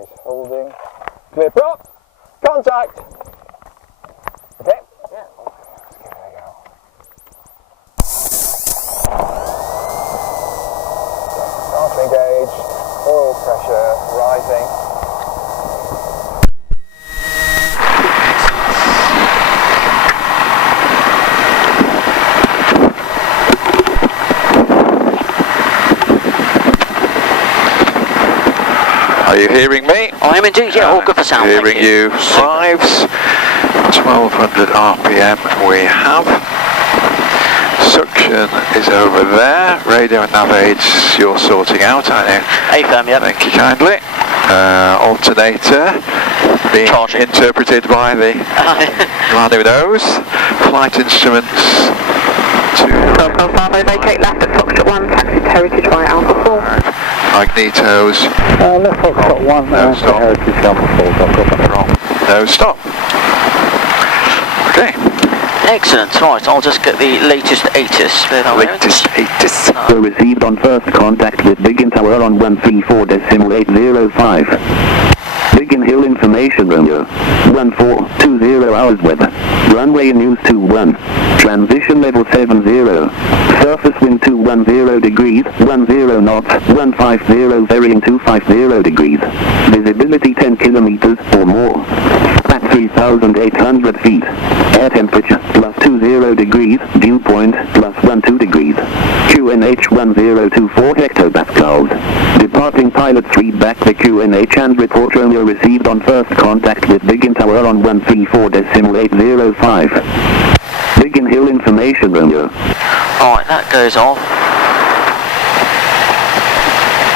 is holding. Clear prop. Contact. Okay. Yeah. Let's give it a go. Start to engage. Oil pressure rising. Are you hearing me? I am indeed, yeah, all good for sound. Hearing you. Fives, 1200 RPM we have. Suction is over there. Radio and nav aids you're sorting out, aren't you? AFM, yeah. Thank you kindly. Alternator being interpreted by the man who knows. Flight instruments to Bravo, vacate left at Foxtrot 1, taxi to Heritage via Alpha 4. Magnetos. Left Foxtrot 1, no stop. Heritage Alpha 4, wrong. No stop. Okay. Excellent, right, I'll just get the latest ATIS. Latest ATIS. Were received on first contact with Biggin Tower on 134.805. Biggin Hill information Romeo. 1420 hours weather. Runway news 21. Transition level 70. Surface wind 210 degrees, 10 knots, 150 varying 250 degrees. Visibility 10 kilometers or more. At 3,800 feet. Air temperature plus 20 degrees, dew point plus 12 degrees. QNH 1024 hectopascals. Departing pilots read back the QNH and report Romeo received on first contact with Biggin Tower on 134.805. Biggin Hill information Romeo. Alright, that goes off.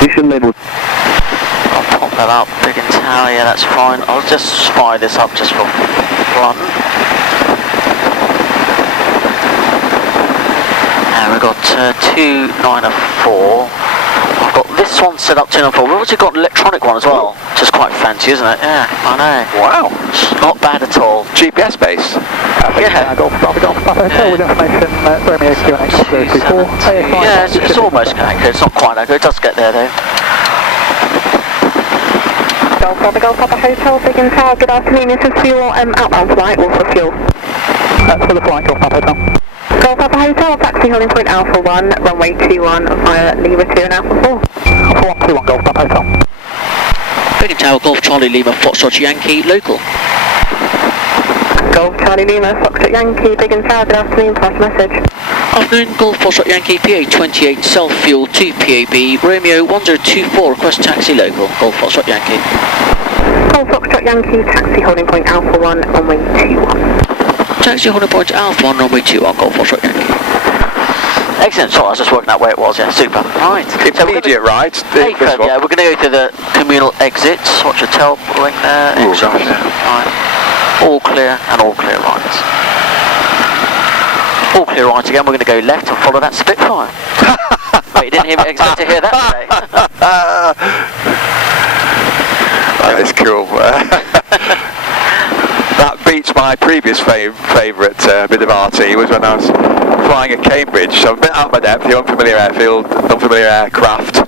Mission level. I'll pop that up, Biggin Tower, yeah, that's fine. I'll just spy this up just for fun. And we've got 294. I've got this one set up 294. We've also got an electronic one as well, which is quite fancy, isn't it? Yeah, I know. Wow. Not bad at all. GPS base. Yeah. Golf Hotel with information, Romeo QNH 024. Yeah, it's almost accurate. It's not quite accurate. It does get there though. Golf Papa Hotel, Biggin Tower, good afternoon. This is for your outbound flight or for fuel? That's for the flight, Golf Papa Hotel. Golf Papa Hotel, taxi holding point Alpha 1, runway 21 via Lima 2 and Alpha 4. Alpha 121, Golf Papa Hotel. Biggin Tower, Golf Charlie Lima, Foxtrot Yankee, local. Golf Charlie Lima, Foxtrot Yankee, Biggin Tower, good afternoon, pass message. Afternoon, Golf Foxtrot Yankee, PA28, self-fuel to PAB, Romeo 1024, request taxi local, Golf Foxtrot Yankee. Golf Foxtrot Yankee, taxi holding point Alpha 1, runway 21. Taxi holding point Alpha 1, runway 21, Golf Foxtrot Yankee. Excellent, sorry, I was just working out where it was, yeah, super. Right. Immediate right. Yeah, we're going to go to the communal exits, watch your tail point there, exit. Right. All clear and all clear right. All clear right again, we're going to go left and follow that Spitfire. Wait, you didn't expect to hear that today? That is cool. That beats my previous favourite bit of RT was when I was flying at Cambridge. So I've been out of my depth, the unfamiliar airfield, unfamiliar aircraft,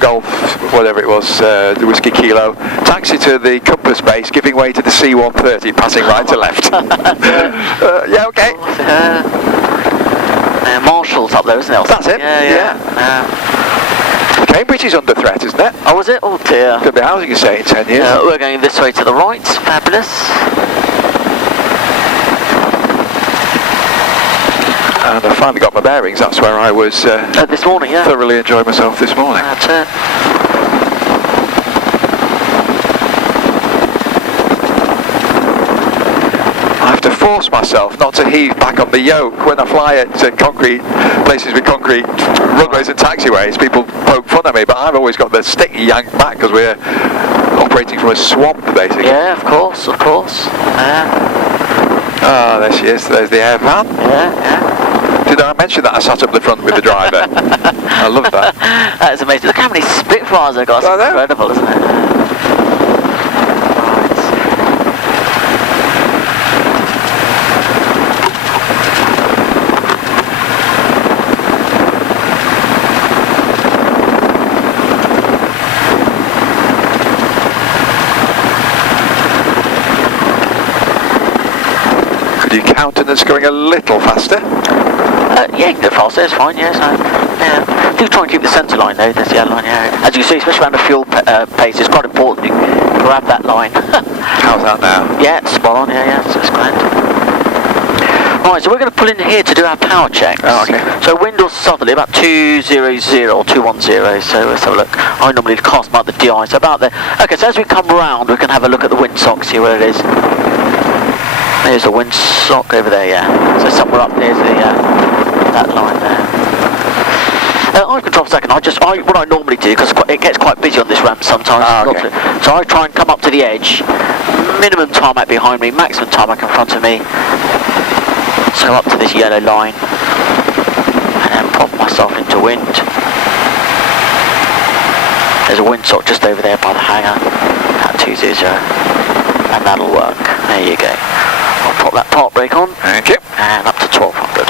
Golf, whatever it was, the Whiskey Kilo, taxi to the compass base, giving way to the C-130, passing right to left. Yeah, okay. Marshall's up there, isn't it? That's it. Yeah. Cambridge is under threat, isn't it? Oh, is it? Oh dear. Could be housing estate in 10 years. We're going this way to the right. Fabulous. And I finally got my bearings. That's where I was this morning, yeah. Thoroughly enjoying myself this morning. That's it. I have to force myself not to heave back on the yoke when I fly at concrete places with concrete runways and taxiways. People poke fun at me, but I've always got the stick yanked back because we're operating from a swamp, basically. Yeah, of course. Ah, there she is. There's the air van. Yeah. Did I mention that I sat up the front with the driver? I love that. That is amazing. Look how many Spitfires they've got. It's incredible, isn't it? countenance going a little faster? Yeah, you can go faster, it's fine, yeah. So, yeah. Do try and keep the centre line though, there's the other line, yeah. As you see, especially around the fuel pace, it's quite important you grab that line. How's that now? Yeah, spot on, yeah, so it's grand. Right, so we're going to pull in here to do our power checks. Oh, okay. So wind or southerly, about 200 or 210, so let's have a look. I normally cast mark the DI, so about there. Okay, so as we come round, we can have a look at the windsock, see where it is. There's the windsock over there, yeah. So somewhere up there's the that line there. I control for a second. What I normally do, because it gets quite busy on this ramp sometimes. Okay. So I try and come up to the edge. Minimum tarmac behind me, maximum tarmac in front of me. So up to this yellow line, and then pop myself into wind. There's a windsock just over there by the hangar at 200, and that'll work. There you go. I'll pop that park brake on. Thank you. And up to 1200.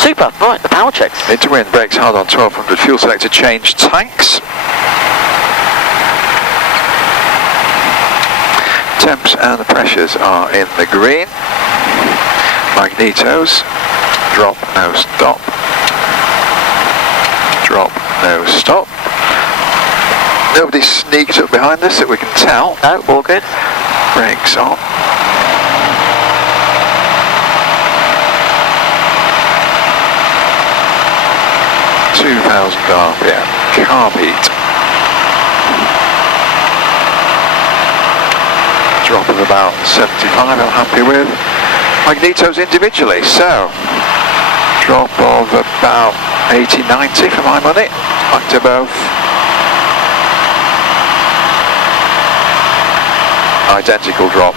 Super. Right, the power checks. Into wind, brakes hard on 1200. Fuel selector change tanks. Temps and the pressures are in the green. Magnetos, drop, no stop, drop, no stop. Nobody sneaked up behind us that we can tell. No, all good. Brakes on. RPM, carb heat. Drop of about 75 I'm happy with. Magnetos individually, so drop of about 80-90 for my money, back to both. Identical drop,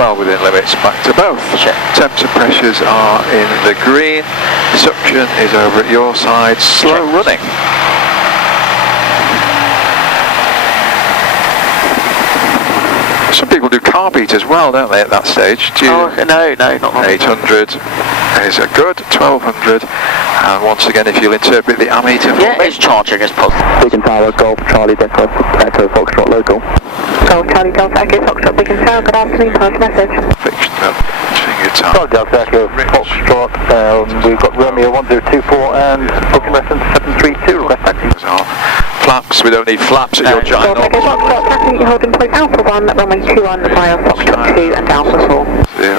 well within limits, back to both. Check. Temps and pressures are in the green, suction is over at your side, slow running. Some people do carb heat as well, don't they, at that stage? Do you? Oh, no, not 800 is a good, 1200, and once again, if you'll interpret the ammeter for yeah, me. it's charging, it's positive. Biggin Tower, Golf, Charlie, Delta, Echo, Foxtrot, local. Golf, Charlie, Delta, Echo, Foxtrot, Biggin Tower, good afternoon, pass message. Fiction of finger time. Charlie, Delta, Echo, Foxtrot, we've got Romeo 1024 and booking reference 732, request taxi. Flaps, we don't need flaps at your Golf, giant. Echo, Foxtrot, taxi, you're holding point Alpha 1, runway 21 via Foxtrot 2 and Alpha 4. 0.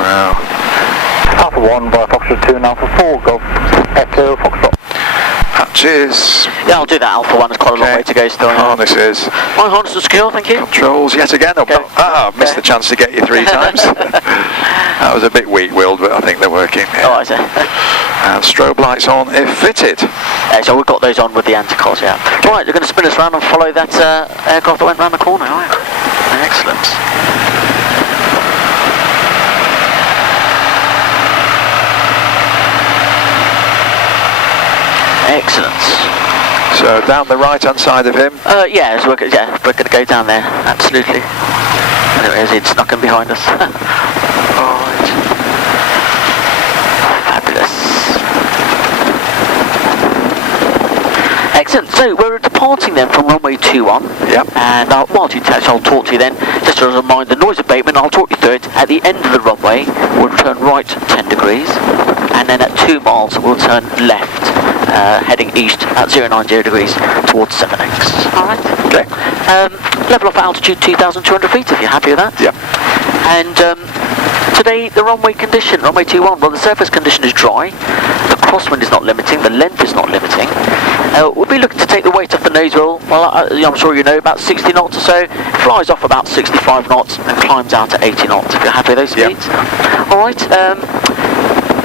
Alpha 1 via Foxtrot 2 and Alpha 4, Golf, Echo, Foxtrot. Hatches. Yeah, I'll do that. Alpha 1 is quite a long way to go still. Yeah. Harnesses. My harness is secure, thank you. Controls yet again. I've missed the chance to get you 3 times. That was a bit weak-willed, but I think they're working. Yeah. Oh, I see. And strobe lights on if fitted. So we've got those on with the anti-cos, yeah. Right, they're going to spin us around and follow that aircraft that went round the corner, right? Excellent. Excellent. So down the right-hand side of him. Yeah, so we're going to go down there, absolutely. Anyway, it's snuck in behind us. Alright. Fabulous. Excellent. So we're departing then from runway 21. Yep. And while you touch, I'll talk to you then. Just as a reminder, noise abatement, I'll talk you through it. At the end of the runway, we'll turn right 10 degrees. And then at 2 miles, we'll turn left, heading east at 090 degrees towards 7X. Alright. Okay. Level off altitude 2,200 feet, if you're happy with that. Yep. And today, the runway condition, runway 21, well, the surface condition is dry. The crosswind is not limiting, the length is not limiting. We'll be looking to take the weight off the nose wheel, well, I'm sure you know, about 60 knots or so. Flies off about 65 knots and climbs out at 80 knots, if you're happy with those speeds. Yep. Alright,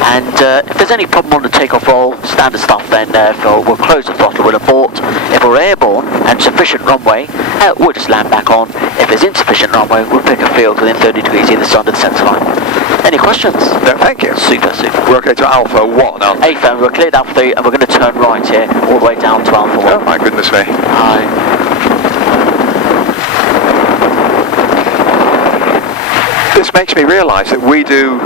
and if there's any problem on the takeoff roll, standard stuff, then we'll close the throttle, we'll abort. If we're airborne and sufficient runway, we'll just land back on. If there's insufficient runway, we'll pick a field within 30 degrees either side of the centre line. Any questions? No, thank you. Super, super. We're okay to Alpha 1 now. AFM, we're cleared Alpha 3 and we're going to turn right here, all the way down to Alpha 1. Oh my goodness me. Aye. This makes me realise that we do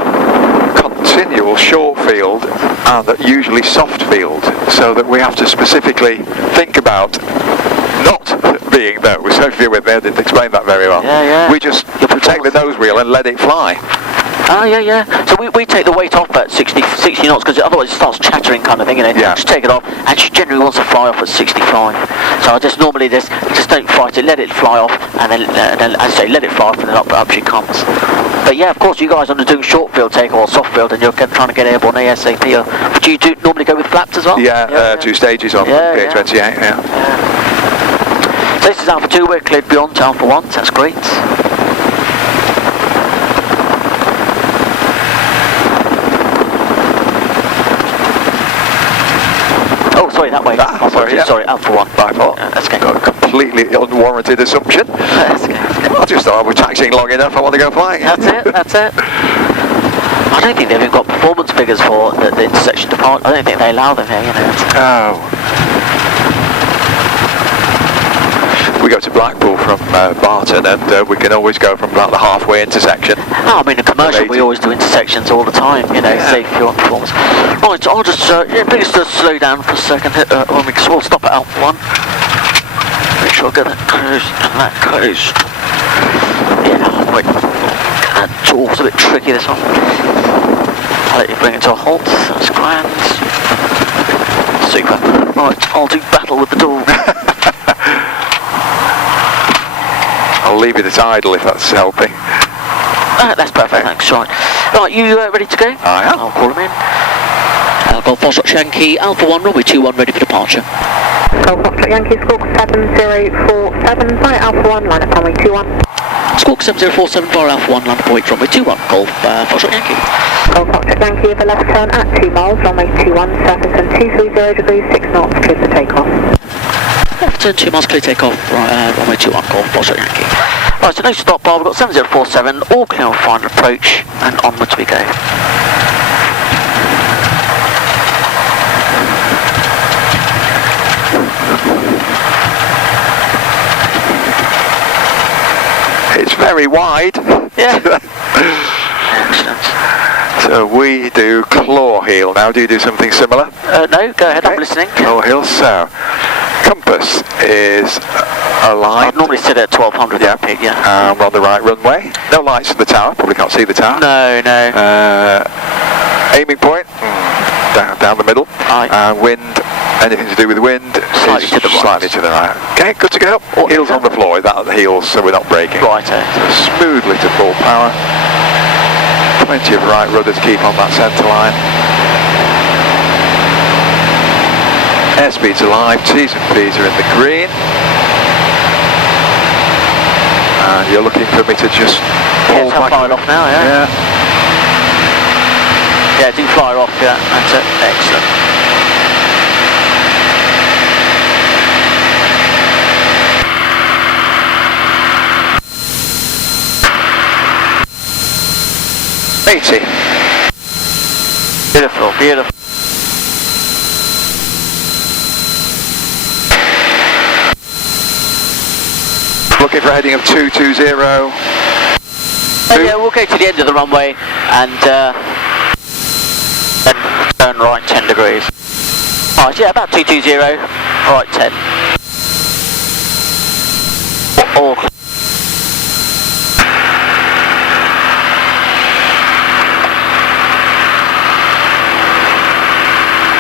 continual short field and usually soft field, so that we have to specifically think about not being those. So if you're with me, I didn't explain that very well. Yeah, yeah. We just protect the nose wheel and let it fly. Ah, yeah. So we take the weight off at 60 knots because otherwise it starts chattering kind of thing, you know. Yeah. Just take it off, and she generally wants to fly off at 65. So I just normally just don't fight it, let it fly off, and then as I say, let it fly off, and then up she comes. But yeah, of course, you guys are doing short field takeoff or soft field, and you're trying to get airborne ASAP. Or do you normally go with flaps as well? Yeah, 2 stages on PA28. Yeah. So this is Alpha 2. We're cleared beyond to Alpha 1. So that's great. Oh, sorry, that way. Sorry, Alpha 1. My fault. That's okay. Got a completely unwarranted assumption. That's okay. I just thought we're taxiing long enough, I want to go flying. That's it. I don't think they've even got performance figures for the intersection departure. I don't think they allow them here, you know. Oh. We go to Blackpool from Barton, and we can always go from about the halfway intersection. Oh, I mean, in commercial, we always do intersections all the time, you know, save fuel and performance. Right, I'll just, please just slow down for a second. We'll stop at Alpha 1. Make sure I get that closed and that closed. Yeah, wait. That tool's a bit tricky, this one. I'll let you bring it to a halt. That's grand. Super. Right, I'll do battle with the door. I'll leave it at idle if that's helping. That's perfect, thanks. Right, you ready to go? I am. I'll call him in. Golf Foxtrot Yankee, Alpha 1, runway 21, ready for departure. Golf Foxtrot Yankee, Squawk 7047, via Alpha 1, line up runway 21. Squawk 7047, via Alpha 1, line up await runway 21, Golf Foxtrot Yankee. Golf Foxtrot Yankee, with a left turn at 2 miles, runway 21, surface and 230 degrees, 6 knots, clear for takeoff. Left turn 2 miles, clear takeoff, runway 21, Golf Foxtrot Yankee. Right, so no stop bar, we've got 7047, all clear on final approach, and onwards we go. It's very wide. Yeah. Excellent. So we do claw heel now. Do you do something similar? No, go ahead, I'm listening. Claw heel, so compass is aligned. I'd normally sit at 1200 feet, yeah. We're on the right runway. No lights in the tower, probably can't see the tower. No. Aiming point, down the middle. Wind, anything to do with wind, Slightly to the right. Slightly to the right. Okay, good to go. Heels on the floor, that the heels, so we're not braking. Right, Smoothly to full power. Plenty of right rudder to keep on that centre line. Airspeed's alive, T's and P's are in the green. And you're looking for me to just pull back. Fly it off now, yeah. Yeah, do fly off, yeah, that's it, excellent. Beautiful, beautiful. Looking for a heading of 220. Yeah, we'll go to the end of the runway and then turn right 10 degrees. Alright, yeah, about 220, right 10. Or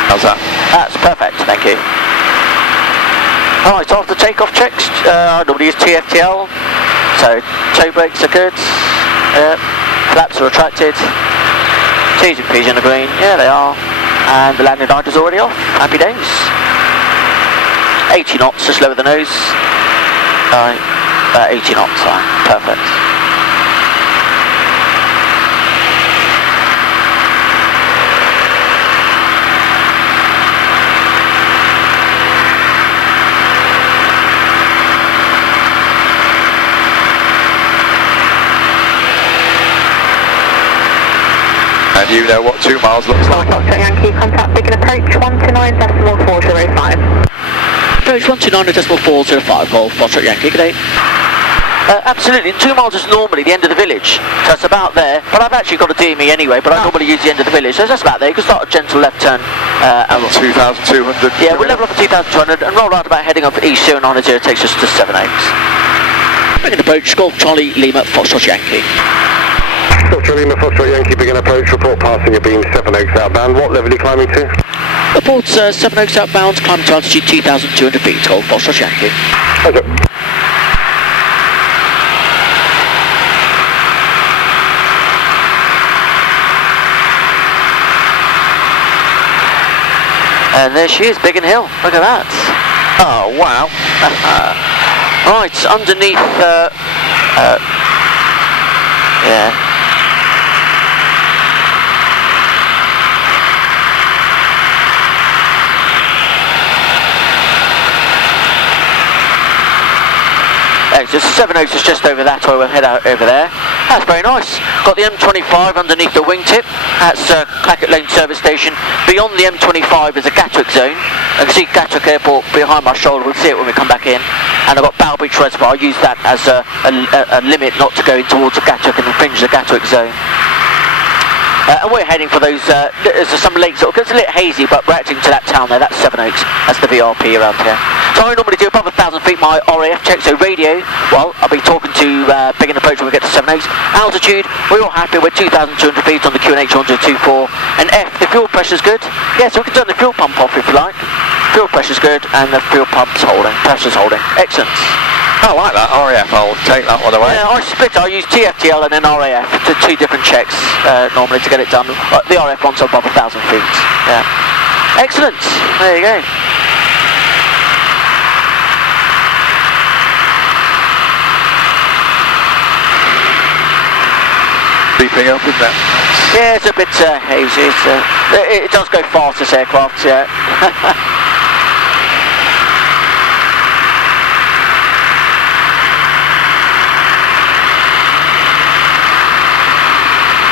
how's that? that's perfect, thank you. Alright, so after takeoff checks, I normally use TFTL, so toe brakes are good, flaps are retracted, T's and P's in the green, yeah they are, and the landing light is already off, happy days. 80 knots, just lower the nose, 80 knots, perfect. And you know what 2 miles looks like. Foxtrot Yankee, contact Biggin approach 129.405. Approach 129.405, Golf Foxtrot Yankee, good day. Absolutely, 2 miles is normally the end of the village, so it's about there, but I've actually got a DME anyway, but I normally use the end of the village, so that's about there. You can start a gentle left turn. 2,200. Yeah, we'll level up at 2,200 and roll right about heading up East 0990, takes us to 78. Biggin approach, Golf Charlie Lima, Foxtrot Yankee. Foxtrot Lima, Foxtrot Yankee, begin approach, report passing your beam 7 Oaks outbound. What level are you climbing to? Reports 7 Oaks outbound, climbing to altitude 2,200 feet, hold Foxtrot Yankee. Okay. And there she is, Biggin Hill. Look at that. Oh, wow. Right, underneath, yeah. Just 7 Oaks is just over that way, we'll head out over there. That's very nice. Got the M25 underneath the wingtip. That's Clackett Lane service station. Beyond the M25 is a Gatwick zone. I can see Gatwick Airport behind my shoulder, we'll see it when we come back in. And I've got Bowerbridge Reservoir, I'll use that as a limit not to go in towards the Gatwick and infringe the Gatwick zone. And we're heading for those, there's some lakes, it's a little hazy, but we're actually to that town there, that's 7 Oaks, that's the VRP around here. So I normally do above 1,000 feet my RAF check, so radio, well, I'll be talking to Biggin approach when we get to 7 Oaks. Altitude, we're all happy, we're 2,200 feet on the QNH 124. And F, the fuel pressure's good. Yeah, so we can turn the fuel pump off if you like. Fuel pressure's good, and the fuel pump's holding, pressure's holding. Excellent. I like that, RAF, I'll take that one away. Yeah, I split, I use TFTL and then RAF to 2 different checks normally to get it done. The RAF one's above 1,000 feet. Yeah. Excellent, there you go. Beeping up, isn't it? Yeah, it's a bit hazy. It does go fast, this aircraft, yeah.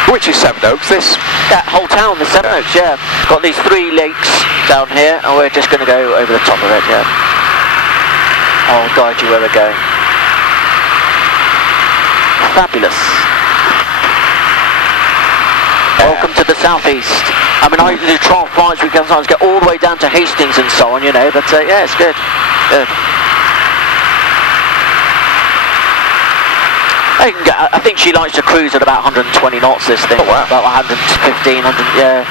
Which is 7 Oaks, this? That whole town, the 7 Oaks, yeah. Got these 3 lakes down here, and we're just going to go over the top of it, yeah. I'll guide you where we're going. Fabulous. Welcome to the southeast. I mean, I do trial flights, we can sometimes get all the way down to Hastings and so on, you know, but yeah, it's good. Good. I think she likes to cruise at about 120 knots, this thing. Oh, wow. About 115, 100, yeah.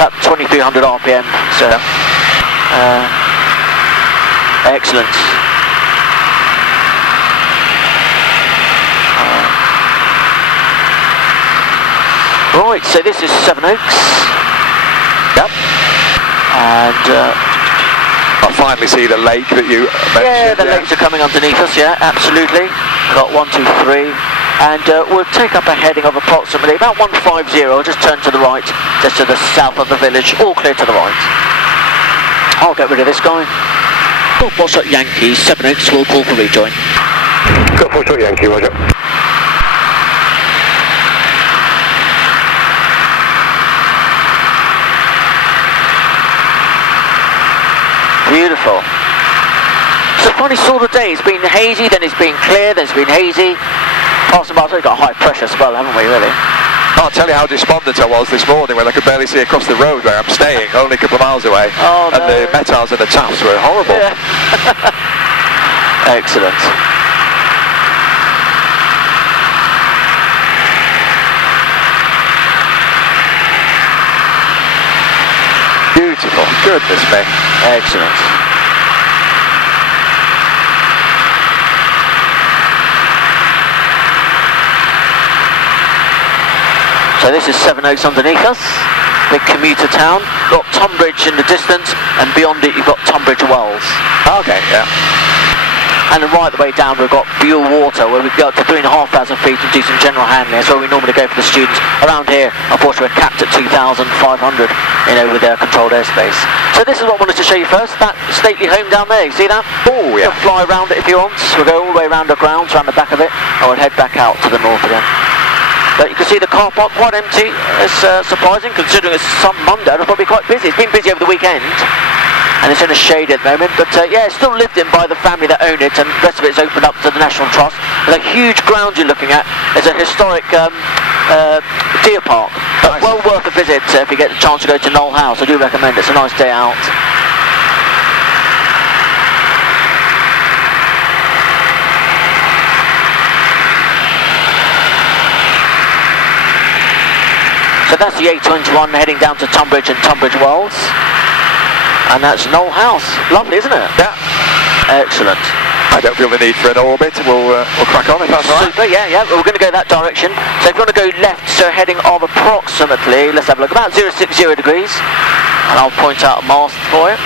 About 2,300 RPM, so. Excellent. Right, so this is 7 Oaks. Yep. And I finally see the lake that you mentioned. yeah, the lakes are coming underneath us, yeah, absolutely. We've got 1, 2, 3. And we'll take up a heading of approximately about 150, just turn to the right, just to the south of the village, all clear to the right. I'll get rid of this guy. Golf Foxtrot Yankee, 7 Oaks, will call for rejoin. Golf Foxtrot Yankee, roger. Beautiful. It's a funny sort of day. It's been hazy, then it's been clear, then it's been hazy. Passing by, we've got high pressure as well, haven't we, really? I'll tell you how despondent I was this morning when I could barely see across the road where I'm staying, only a couple of miles away. Oh, and no. the metals and the taps were horrible. Yeah. Excellent. Beautiful. Goodness me. Excellent. So this is 7 Oaks underneath us, big commuter town. Got Tunbridge in the distance, and beyond it you've got Tunbridge Wells. Okay, yeah. And then right the way down we've got Buell Water, where we go up to 3,500 feet and do some general handling. That's where we normally go for the students. Around here, unfortunately, we're capped at 2,500, with their controlled airspace. So this is what I wanted to show you first, that stately home down there, you see that? Oh, yeah. You'll fly around it if you want. We'll go all the way around the grounds, around the back of it, and we'll head back out to the north again. But you can see the car park quite empty. It's surprising, considering it's some Monday, it'll probably be quite busy. It's been busy over the weekend, and it's in the shade at the moment, but yeah, it's still lived in by the family that own it, and the rest of it's opened up to the National Trust. There's a huge ground you're looking at. There's a historic deer park, but well worth a visit if you get the chance to go to Knoll House. I do recommend it. It's a nice day out. So that's the A21 heading down to Tunbridge and Tunbridge Wells. And that's Knoll House. Lovely, isn't it? Yeah. Excellent. I don't feel the need for an orbit. We'll crack on if that's all right. Super, yeah. We're going to go that direction. So if you want to go left, so heading of approximately, let's have a look, about 060 degrees. And I'll point out a mast for you.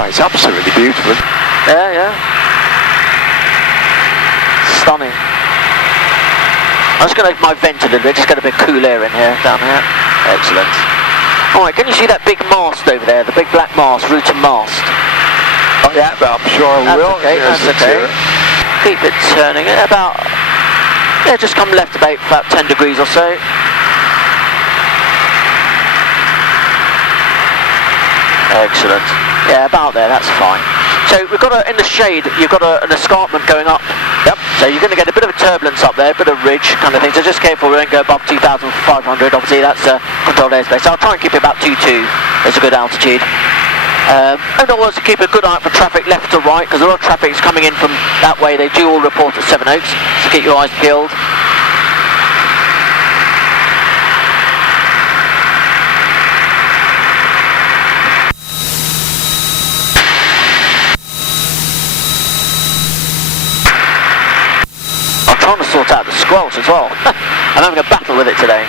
Oh, it's absolutely beautiful. Yeah. Stunning. I'm just going to open my vent a little bit, just get a bit of cool air in here, down here. Excellent. Alright, can you see that big mast over there, the big black mast, Rutan mast? Oh yeah, but I'm sure I will. Okay, that's okay. Keep it turning at about, just come left about 10 degrees or so. Excellent. Yeah, about there, that's fine. So we've got in the shade, you've got an escarpment going up. Yep. So you're going to get a bit of a turbulence up there, a bit of ridge kind of thing. So just careful, we won't go above 2,500. Obviously, that's controlled airspace. So I'll try and keep it about 2.2. That's a good altitude. And also keep a good eye out for traffic left to right, because a lot of traffic is coming in from that way. They do all report at Seven Oaks, so keep your eyes peeled. Trying to sort out the squelch as well. I'm having a battle with it today.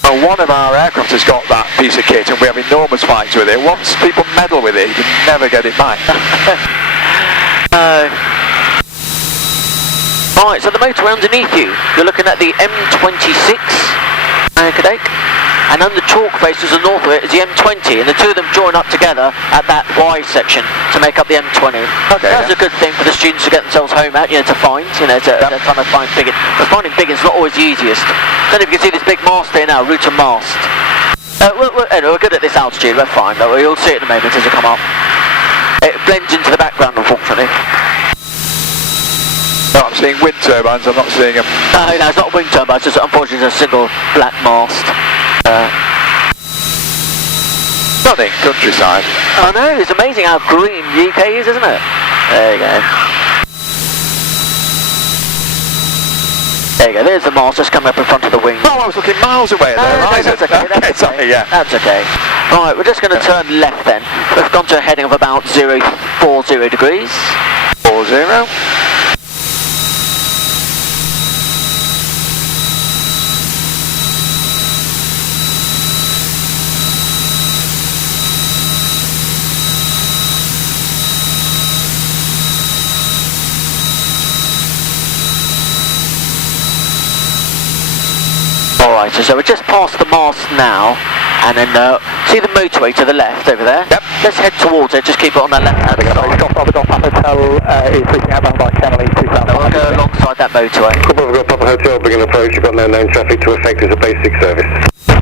Well, one of our aircraft has got that piece of kit and we have enormous fights with it. Once people meddle with it, you can never get it back. Right, so the motorway underneath you, you're looking at the M26, and on the chalk face to the north of it is the M20, and the two of them join up together at that Y section to make up the M20. Okay, that's a good thing for the students to get themselves home at, to find, they're trying to find Biggin. But finding Biggin's not always the easiest. I don't know if you can see this big mast here now, Rutan mast. We're good at this altitude, we're fine, though. You'll see it in a moment as you come up. It blends into the background, unfortunately. No, I'm seeing wind turbines, I'm not seeing them. No, it's not a wind turbine, it's just unfortunately a single black mast. Stunning countryside. I know, it's amazing how green the UK is, isn't it? There you go. There you go, there's the mast just coming up in front of the wing. Oh, I was looking miles away at the horizon. That's okay, that's okay. Yeah. That's okay. Right, we're just going to turn left then. We've gone to a heading of about 040 degrees. 40. Alright, so we're just past the mast now, and then see the motorway to the left over there? Yep. Let's head towards it, just keep it on the left hand side. Golf Hotel is reaching outbound by Channel 2000. We'll go alongside that motorway. We've got Papa Hotel, Biggin approach, you've got no known traffic to affect as a basic service.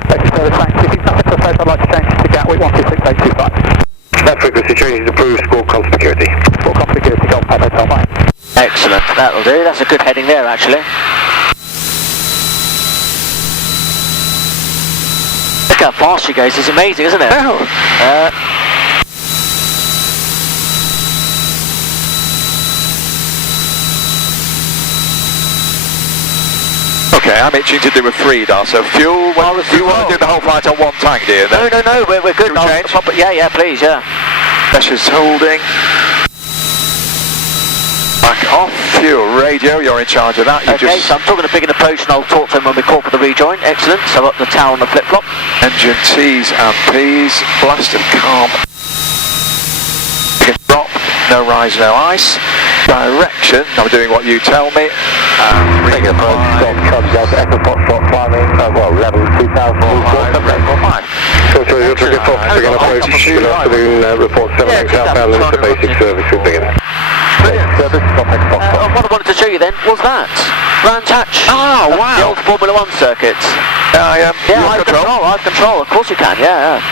Basic service, thanks. If you've nothing to affect, I'd like to change to Gatwick 126.825. That frequency change is approved, score comp security. Score comp security, Golf Hotel, bye. Excellent, that'll do. That's a good heading there, actually. Look how fast she goes, it's amazing, isn't it? Oh. Okay, I'm itching to do a 3-dar, so fuel, do you want to do the whole flight on one tank, dear? No, we're good. Yeah, please, yeah. Pressure's holding. Back off, fuel radio, you're in charge of that. Okay, so I'm talking to Biggin approach and I'll talk to him when we call for the rejoin. Excellent, so up the tower on the flip-flop. Engine T's and P's, blast and calm. Drop, no rise, no ice. Direction, I'm doing what you tell me. Biggin approach, Echo Foxtrot climbing, level 2000. So you're to get off, Biggin approach, good afternoon, report 7 Oaks outbound, and it's a basic service with Biggin. Brilliant. What I wanted to show you then was that. Branch hatch. Oh, wow. The old Formula 1 circuit. Yeah, I have control, of course you can, yeah.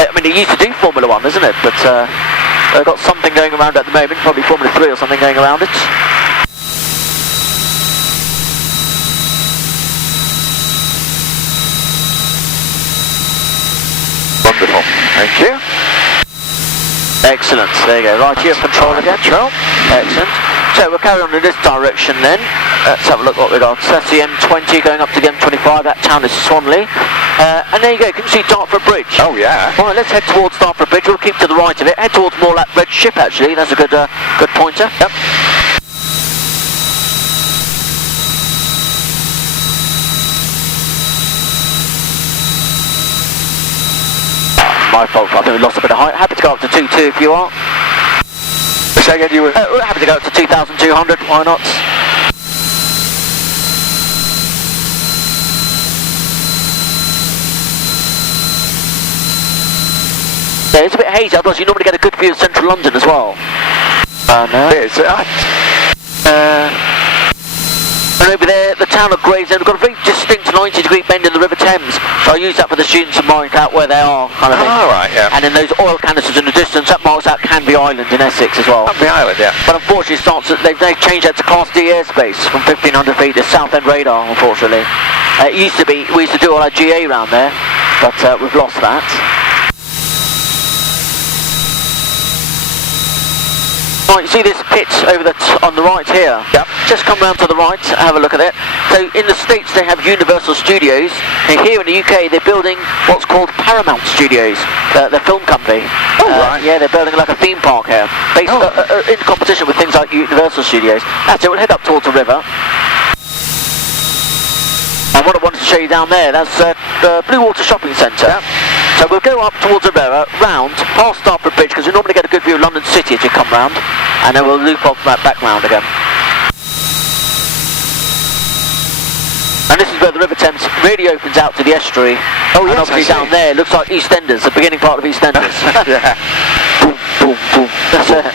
I mean, it used to do Formula 1, isn't it? But they've got something going around at the moment, probably Formula 3 or something going around it. Wonderful, thank you. Excellent, there you go. Right, you have control again. Control. Excellent. So we'll carry on in this direction then. Let's have a look what we got. So that's the M20 going up to the M25. That town is Swanley. And there you go. Can you see Dartford Bridge? Oh yeah. All right, let's head towards Dartford Bridge. We'll keep to the right of it. Head towards more that red ship actually. That's a good good pointer. Yep. My fault. I think we lost a bit of height. Happy to go up to 2.2 if you are. Say again, you were... We're happy to go up to 2,200. Why not? Yeah, it's a bit hazy. Otherwise, you normally get a good view of central London as well. No. It's, And over there, the town of Gravesend, we've got a very distinct 90-degree bend in the River Thames. So I use that for the students to mark out where they are, kind of thing. all right, yeah. And then those oil canisters in the distance, that marks out Canby Island in Essex as well. Canby Island, yeah. But unfortunately, they've changed that to Class D airspace from 1,500 feet to Southend radar, unfortunately. It used to be, we used to do all our GA around there, but we've lost that. Right, you see this pit over on the right here? Yep. Just come round to the right, have a look at it. So in the States they have Universal Studios, and here in the UK they're building what's called Paramount Studios, the film company. Oh, right. Yeah, they're building like a theme park here, based in competition with things like Universal Studios. That's it, we'll head up towards the river. And what I wanted to show you down there, that's the Blue Water Shopping Centre. Yep. So we'll go up towards the river, round, past Dartford Bridge, because we normally get a good view of London City as you come round, and then we'll loop off that back round again. And this is where the River Thames really opens out to the estuary. Oh yes, and obviously down there it looks like EastEnders, the beginning part of EastEnders. Yeah. Boom, boom, boom. That's it.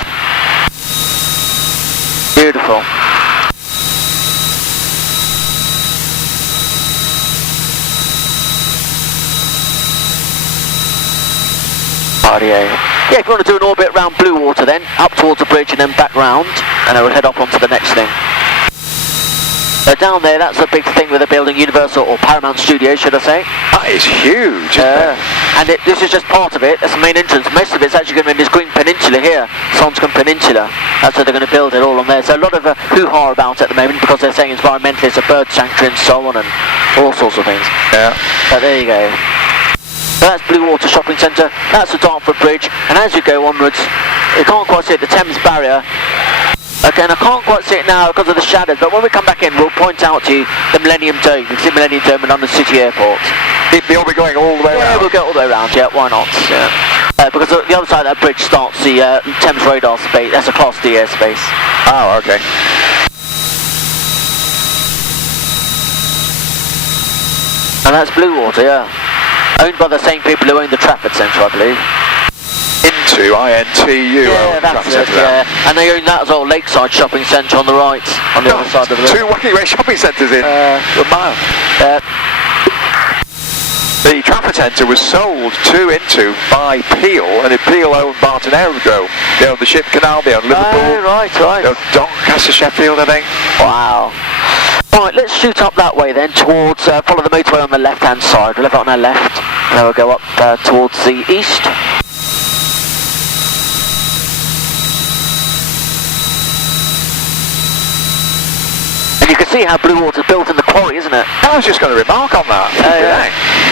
Beautiful. Yeah, if you want to do an orbit around Blue Water then, up towards the bridge and then back round, and then we'll head off onto the next thing. So down there, that's a big thing where they're building Universal or Paramount Studios, should I say. That is huge, isn't it? And this is just part of it, that's the main entrance. Most of it's actually going to be in this green peninsula here, Sonscombe Peninsula. That's where they're going to build it all on there. So a lot of hoo-ha about it at the moment because they're saying environmentally it's a bird sanctuary and so on and all sorts of things. Yeah. But there you go. So that's Blue Water Shopping Centre, that's the Dartford Bridge, and as you go onwards, you can't quite see it, the Thames Barrier. Again, I can't quite see it now because of the shadows, but when we come back in, we'll point out to you the Millennium Dome. You can see Millennium Dome in London City Airport. You'll be going all the way around? Yeah, we'll go all the way around, yeah, why not? Yeah. Because the other side of that bridge starts the Thames radar space, that's a Class D airspace. Oh, okay. And that's Blue Water, yeah. Owned by the same people who own the Trafford Centre, I believe. Into INTU. Yeah, that's it, yeah. And they own that as well, Lakeside Shopping Centre on the right, on the other side of the river. Two wacky shopping centres in a mile. The Trafford Centre was sold to Into by Peel, and Peel owned Barton Aerodrome. They owned the Ship Canal, they owned Liverpool. Oh, right. They owned Doncaster, Sheffield, I think. Wow. Right, let's shoot up that way then towards, follow the motorway on the left hand side. We'll have it on our left, and then we'll go up towards the east. And you can see how Blue Water's built in the quarry, isn't it? I was just going to remark on that. Yeah.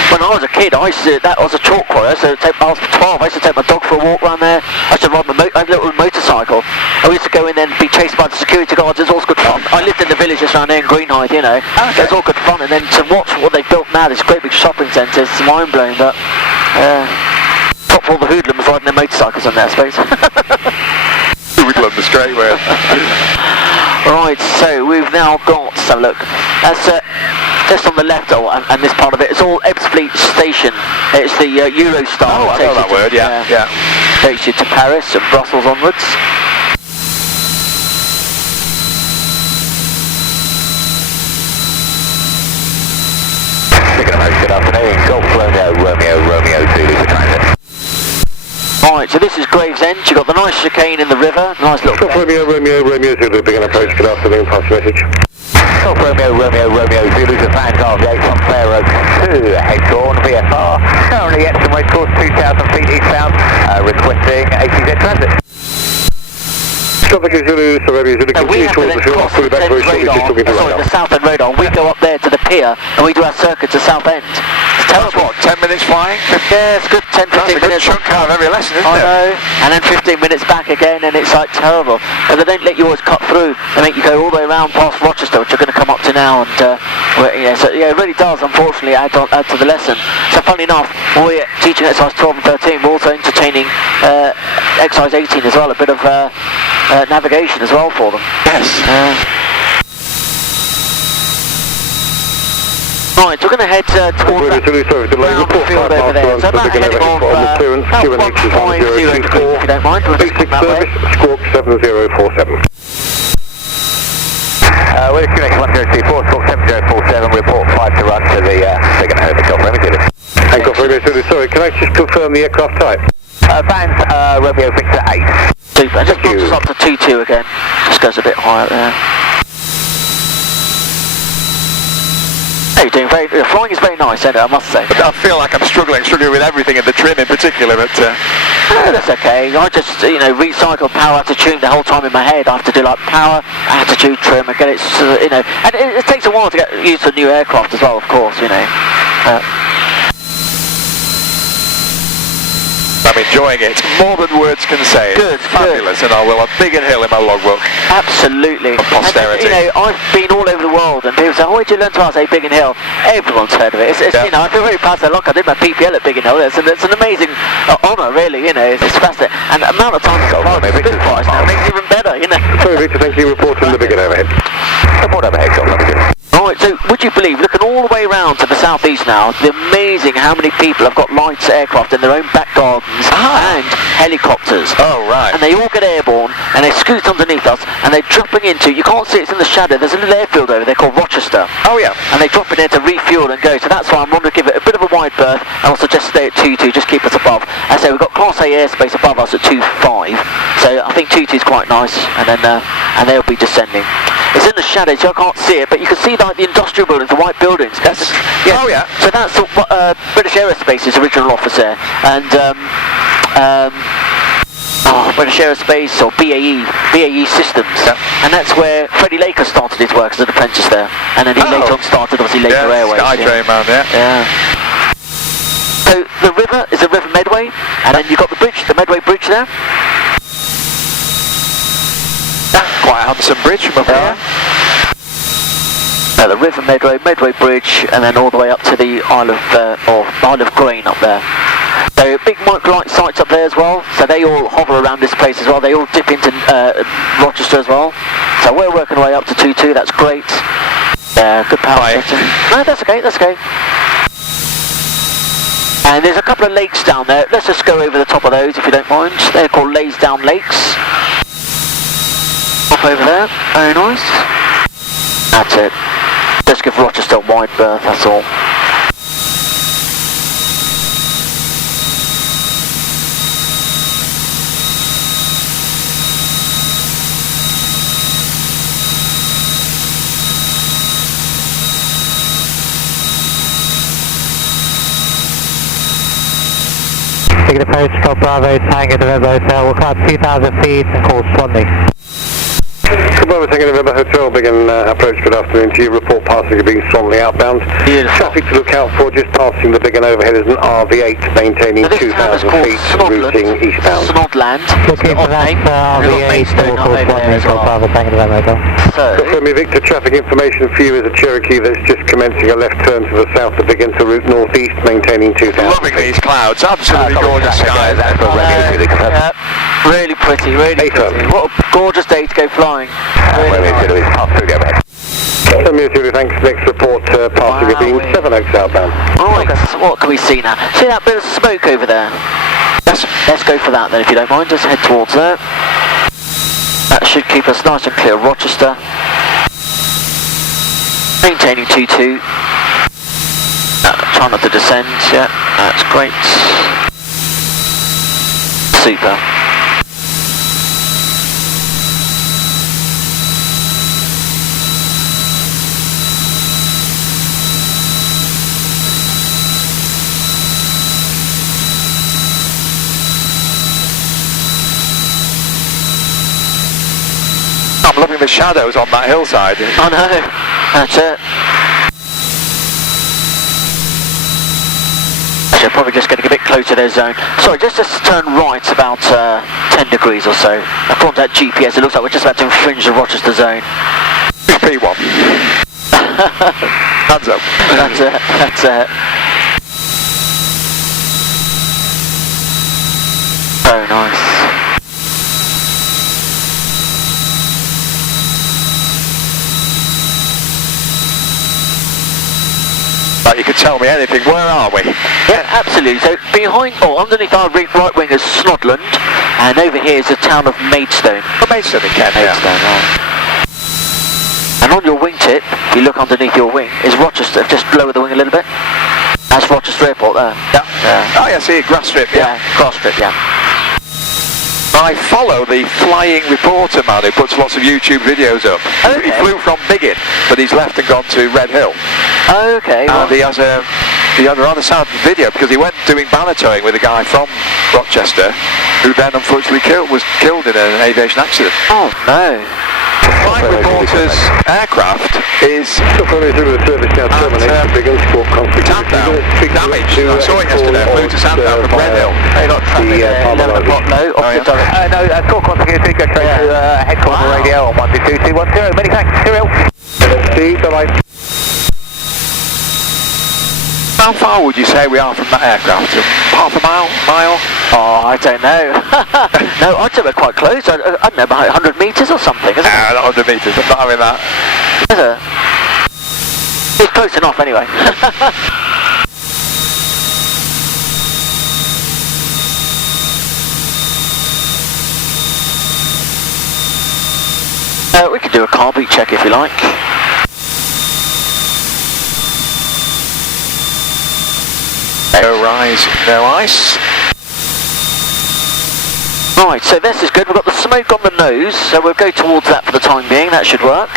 When I was a kid, that was a chalk quarry. I was 12, I used to take my dog for a walk around there. I used to ride I had a little motorcycle. I used to go in there and be chased by the security guards. It was all good fun. I lived in the village just around there in Greenhithe, you know. Okay. It was all good fun. And then to watch what they've built now, this great big shopping centre, it's mind-blowing. But, top for all the hoodlums riding their motorcycles on there, I suppose. Hoodlum, the straight way. Right, so we've now got, let's have a look. That's just on the left, and this part of it, it's all Ebbsfleet Station. It's the Eurostar. Oh, I know that word, yeah. Takes you to Paris and Brussels onwards. Good afternoon, Golf Romeo 2 is the transit. Right, so this is Gravesend. You've got the nice chicane in the river, nice little... Golf Romeo Zulu, begin approach, good afternoon, pass message. Golf Romeo Zulu to Fan Car 8 on Fair Oak 2, Headcorn, VFR. Currently estimate course 2,000 feet eastbound, requesting ACZ transit. Traffic is Zulu, so Romeo Zulu, So we continue have to towards then the field. cross I'll call you the back very shortly, just talking to sorry, radar. the south end radar, and we go up there to the pier, and we do our circuit to South End. It's That's terrible. what, 10 minutes flying? Yeah, it's good 10, 15 That's a good minutes. chunk out of every lesson, isn't I it? know, and then 15 minutes back again, and it's like terrible. But they don't let you always cut through. They make you go all the way around past Rochester, which you're going to come up to now, and so yeah, it really does, unfortunately, add to the lesson. So funnily enough, when we're teaching exercise 12 and 13, we're also entertaining exercise 18 as well, a bit of navigation as well for them. Yes. Right, we're going to head towards Romeo that Zulu, sorry, delay. round Report field 5 over miles there. to So about a Biggin heading Hill of on the clearance. about QNH is 150 degrees, if you don't mind. We'll just Basic come that way. service, squawk 7047. We're QNH 1024, squawk 7047, report 5 to run to the Biggin Hill, Golf Romeo Zulu. Hancock Romeo Zulu, sorry, can I just confirm the aircraft type? Vans, Romeo Victor 8. Super, and just Thank bumps you. us up to 2-2 again. Just goes a bit higher there. How you doing? The flying is very nice, isn't it, I must say. I feel like I'm struggling with everything, and the trim in particular, but... That's okay. I just, recycle power, attitude the whole time in my head. I have to do like power, attitude, trim, and get it, and it takes a while to get used to a new aircraft as well, of course, I'm enjoying it more than words can say. Good, It's fabulous, and I will have Biggin Hill in my logbook. Absolutely. For posterity. And, I've been all over the world, and people say, "Oh, where did you learn to fly?" I say Biggin Hill. Everyone's heard of it. It's Yeah. I feel very proud to say, look, I did my PPL at Biggin Hill. It's an amazing honour, really. It's fascinating. And the amount of time it's got Maybe this it's price now makes it even better. Sorry, Victor, thank you. Reporting the Biggin overhead. Report overhead, Golf Romeo Zulu. Right, so would you believe, looking all the way around to the southeast now, the amazing how many people have got lights aircraft in their own back gardens and helicopters. Oh, right. And they all get airborne, and they scoot underneath us, and they're dropping into, you can't see it's in the shadow, there's a little airfield over there called Rochester. Oh, yeah. And they drop in there to refuel and go, so that's why I want to give it a bit of a wide berth, and also just stay at 2-2, just keep us above. And so we've got Class A airspace above us at 2-5, so I think 2-2 is quite nice, and then and they'll be descending. It's in the shadow, so I can't see it, but you can see like the industrial buildings, the white buildings. That's, yeah. Oh, yeah. So that's British Aerospace's original office there, and British Aerospace or BAE Systems, and that's where Freddie Laker started his work as an apprentice there, and then he later on started obviously Laker Airways. Skytrain man, yeah. So the river is the River Medway, and then you've got the bridge, the Medway Bridge there. Quite a handsome bridge from up here. The River Medway Bridge, and then all the way up to the Isle of Grain up there. So big microlight sites up there as well, so they all hover around this place as well, they all dip into Rochester as well. So we're working our way up to 2-2, that's great. Good power setting. No, that's okay. And there's a couple of lakes down there, let's just go over the top of those if you don't mind. They're called Laysdown Lakes. Up over there, very nice. That's it. Just give Rochester a wide berth, that's all. Taking approach, Golf Bravo, Tango November Hotel, we'll climb 2,000 feet and call Swanley. Bravo Tango November Hotel, Biggin approach, good afternoon to you. Report passing being Swanley outbound. Beautiful. Traffic to look out for, just passing the Biggin overhead is an RV8 maintaining So this town is 2,000 called feet, Snodland. routing eastbound. Snodland. Looking for that RV8, so we'll call Swanley, Golf Bravo, Tango November Hotel. So, Confirming Victor, traffic information for you is a Cherokee that's just commencing a left turn to the south of Biggin to route northeast, maintaining 2,000 Loving feet. these clouds, absolutely gorgeous skies. That's for Romeo Zulu. really pretty, really pretty. What a gorgeous day to go flying. Really Romeo nice. Zulu is past through, go ahead. Romeo Zulu, thanks. Next report passing a beam, 7 Oaks outbound. Right, so what can we see now? See that bit of smoke over there? Let's go for that then if you don't mind, just head towards there. That should keep us nice and clear of Rochester. Maintaining 2-2. Try not to descend, yeah, that's great. Super. I'm loving the shadows on that hillside. I know, that's it. Actually, I'm probably just getting a bit closer to their zone. Sorry, just turn right about 10 degrees or so. According to that GPS, it looks like we're just about to infringe the Rochester zone. P1. Hands up. That's it, that's it. Very nice. Like you could tell me anything. Where are we? Yeah, absolutely. So behind, or underneath our right wing is Snodland, and over here is the town of Maidstone. Oh, Maidstone in Kent, Maidstone, right. And on your wingtip, if you look underneath your wing, is Rochester. Just lower the wing a little bit. That's Rochester Airport there. Yeah. Oh, yeah, see a grass strip, yeah. Grass strip, yeah. I follow the flying reporter man who puts lots of YouTube videos up. Okay. He flew from Biggin, but he's left and gone to Red Hill. Okay. And he has a rather sad video because he went doing banner-towing with a guy from Rochester who then unfortunately was killed in an aviation accident. Oh no. The flying reporter's aircraft is damaged. I saw it yesterday, flew to Sandown from Red Hill. They got traffic there, 11 o'clock low, opposite direction. No, call consequence, go straight to headquarters radio on 122210. Many thanks, cheerio. Bye-bye. How far would you say we are from that aircraft? Half a mile? Oh, I don't know. No, I'd say we're quite close. I don't know, about 100 metres or something, isn't it? Not 100 metres, I'm not having that. Is it? It's close enough anyway. We could do a car beat check if you like. No rise, no ice. Right, so this is good. We've got the smoke on the nose, so we'll go towards that for the time being. That should work.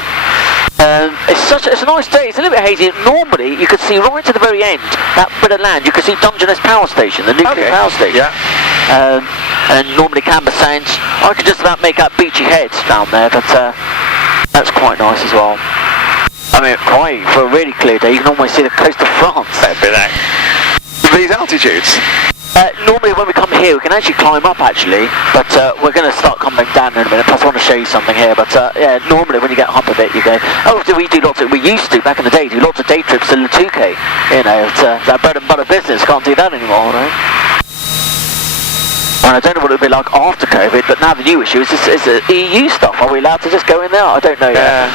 It's a nice day. It's a little bit hazy. Normally, you could see right to the very end, that bit of land, you could see Dungeness Power Station, the nuclear power station. Yeah. And normally Canberra Sounds, I could just about make out Beachy Heads down there, but that's quite nice as well. I mean, quite, for a really clear day, you can almost see the coast of France. These altitudes? Normally when we come here we can actually climb up actually, but we're going to start coming down in a minute, plus I want to show you something here, but yeah, normally when you get up a bit you go, we used to back in the day do lots of day trips to Latuke, you know, it's our bread and butter business, can't do that anymore, right? And I don't know what it would be like after COVID, but now the new issue is the EU stuff. Are we allowed to just go in there? I don't know yet.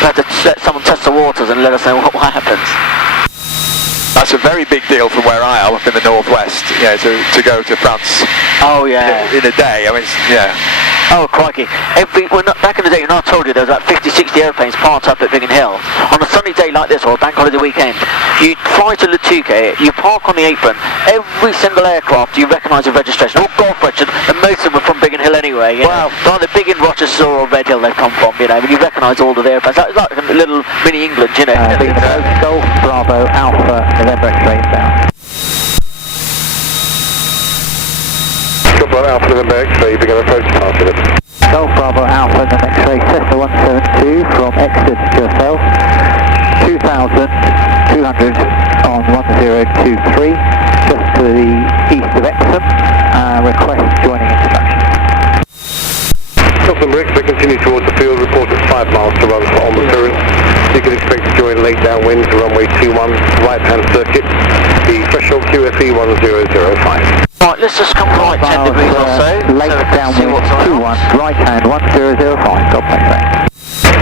We'll have to let someone test the waters and let us know what happens. That's a very big deal from where I am, up in the northwest, you know, to go to France. Oh yeah. In a day, I mean, yeah. Oh crikey. Back in the day, when I told you there was about 50, 60 airplanes parked up at Biggin Hill, on a sunny day like this, or a bank holiday weekend, you fly to Latuke, you park on the apron, every single aircraft you recognise the registration, all Golf registered, and most of them were from Biggin Hill anyway, you know. Either Biggin, Rochester or Red Hill they've come from, you know, but you recognise all of the airplanes. It's like a little mini England, you know. Golf Bravo Alpha November X-ray down. Alpha November X-ray, begin approach path of it. Golf Bravo Alpha November X-ray, Cessna 172 from Exeter to yourself, 2,200 on 1023, just to the east of Exham, request joining introduction. Golf November X-ray, continue towards the field, report at 5 miles to run for on the current. You can expect to join late downwind to runway 21, right-hand circuit, the threshold QFE 1005. Right, let's just come right 10 degrees or so. Late downwind 21, right hand 1005, God bless you.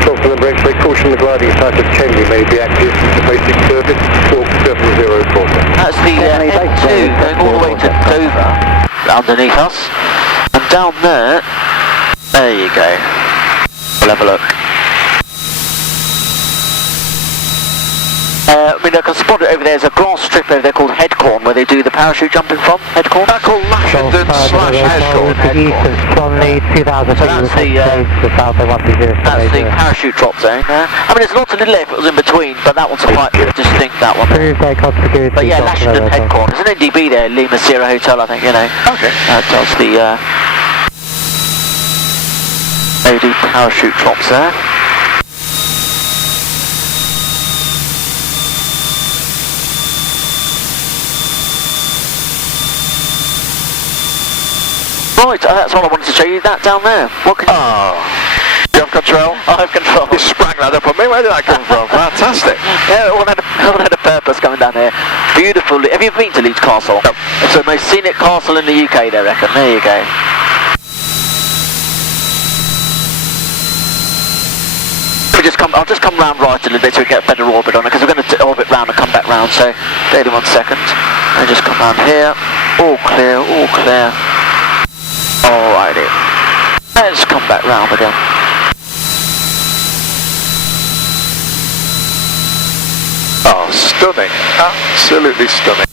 Golf November X-ray, caution the gliding site of Kenley may be active, basic service, squawk 704. That's the N2 going all the way to Dover, underneath us. And down there you go. We'll have a look. I mean, I can spot it over there. There's a grass strip over there called Headcorn, where they do the parachute jumping from. Headcorn? They're called Lashenden / Headcorn. So that's the parachute drop zone there. I mean, there's lots of little airports in between, but that one's quite distinct, that one. But yeah, Lashenden Headcorn. There's an NDB there, Lima Sierra Hotel, I think, you know. Okay. That does the... They do parachute drops there. Right, that's all I wanted to show you, that down there. What can you... You have control? I have control. You sprang that up on me, where did that come from? Fantastic. Yeah, it all had a purpose coming down here. Beautiful. Have you been to Leeds Castle? No. It's the most scenic castle in the UK, they reckon. There you go. I'll just come round right a little bit so we get a better orbit on it, because we're going to orbit round and come back round, so bear with me 1 second. And just come round here. All clear, all clear. Alrighty. Let's come back round again. Oh, stunning. Absolutely stunning.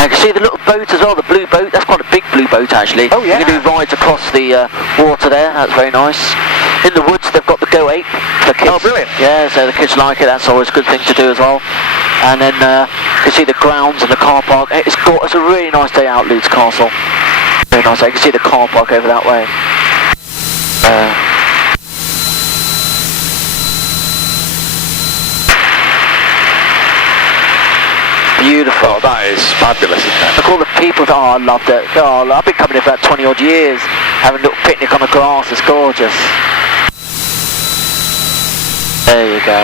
I can see the little boat as well, the blue boat. That's quite a big blue boat actually. Oh yeah. You can do rides across the water there. That's very nice. In the woods they've got the Go Ape for kids. Oh, brilliant. Yeah, so the kids like it. That's always a good thing to do as well. And then you can see the grounds and the car park. It's a really nice day out, Leeds Castle. Very nice. You can see the car park over that way. Beautiful. Oh, that is fabulous, isn't it? Look, all the people, I loved it. Oh, I've been coming here for about 20 odd years, having a little picnic on the grass, it's gorgeous. There you go.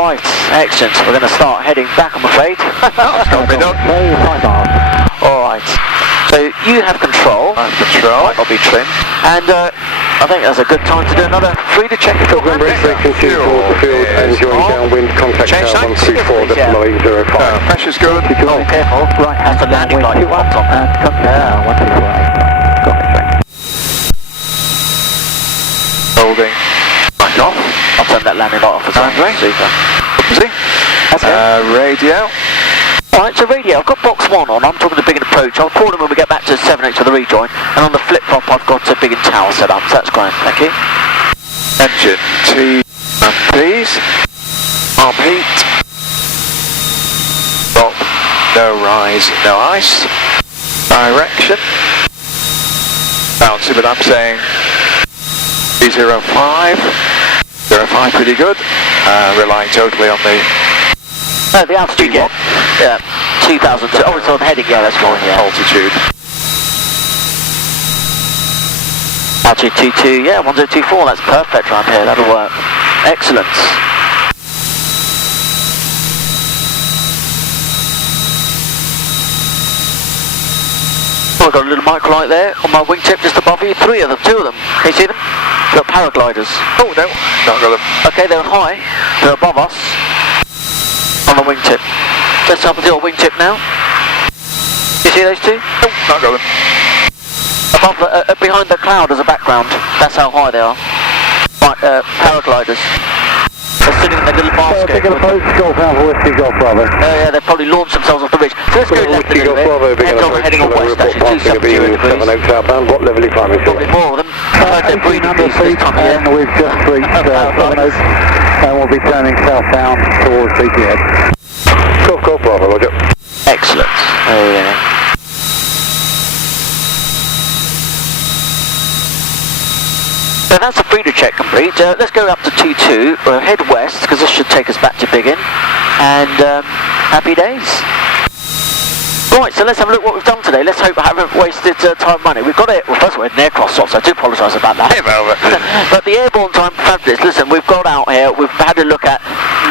Right, excellent. We're going to start heading back, I'm afraid. That's got to be done. Alright, so you have control. I have control. I'll be trim. And I think that's a good time to do another free to check it. Number 8, continue towards the field and join downwind, contact Change tower sights. 134, decimal 805. Pressure's good. Oh, careful. Right, that's the landing light. And contact 134. Got it. Holding. Back off. I'll turn that landing light off as well. Andre. Super. See? Radio. Alright, so radio, I've got box 1 on, I'm talking to Biggin approach, I'll call him when we get back to 7H for the rejoin, and on the flip-flop I've got a Biggin tower set up, so that's great, thank you. Engine T and P's. Arm heat. Stop. No rise, no ice. Direction. Bouncy, but I'm saying B05. 05 pretty good. Relying totally on the The altitude, yeah, 2,000, oh it's on heading, yeah that's fine, yeah. altitude. Altitude 22, yeah, 1024, that's perfect around here, that'll work. Excellent. Oh, I've got a little microlight there on my wingtip just above you, 2 of them. Can you see them? Got paragliders. Oh no, not got them. Okay, they're high, they're above us. On the wingtip. Let's have a do a wingtip now. You see those two? Oh, not got them. Above, behind the cloud as a background. That's how high they are. Right, paragliders. They're sitting in their little basket. Biggin approach, Golf Alpha, Whiskey Golf Bravo. Yeah, they've probably launched themselves off the ridge. So let's go left a Whiskey little Golf bit. Bravo, Biggin Heads on, approach, heading on west actually, 270 degrees. 7 Oaks outbound, what level are you climbing to? Probably more of them. They're breathing these this time of year. And we've just reached 7 Oaks, and we'll be turning southbound towards BTS. Golf Bravo, roger. Excellent. Oh yeah. So that's a breeder check complete. Let's go up to 22, head west, because this should take us back to Biggin, and happy days. Right, so let's have a look what we've done today. Let's hope I haven't wasted time and money. We've got it, well first of all, we had an aircraft stop, so I do apologise about that. But the airborne time, fabulous. Listen, we've got out here, we've had a look at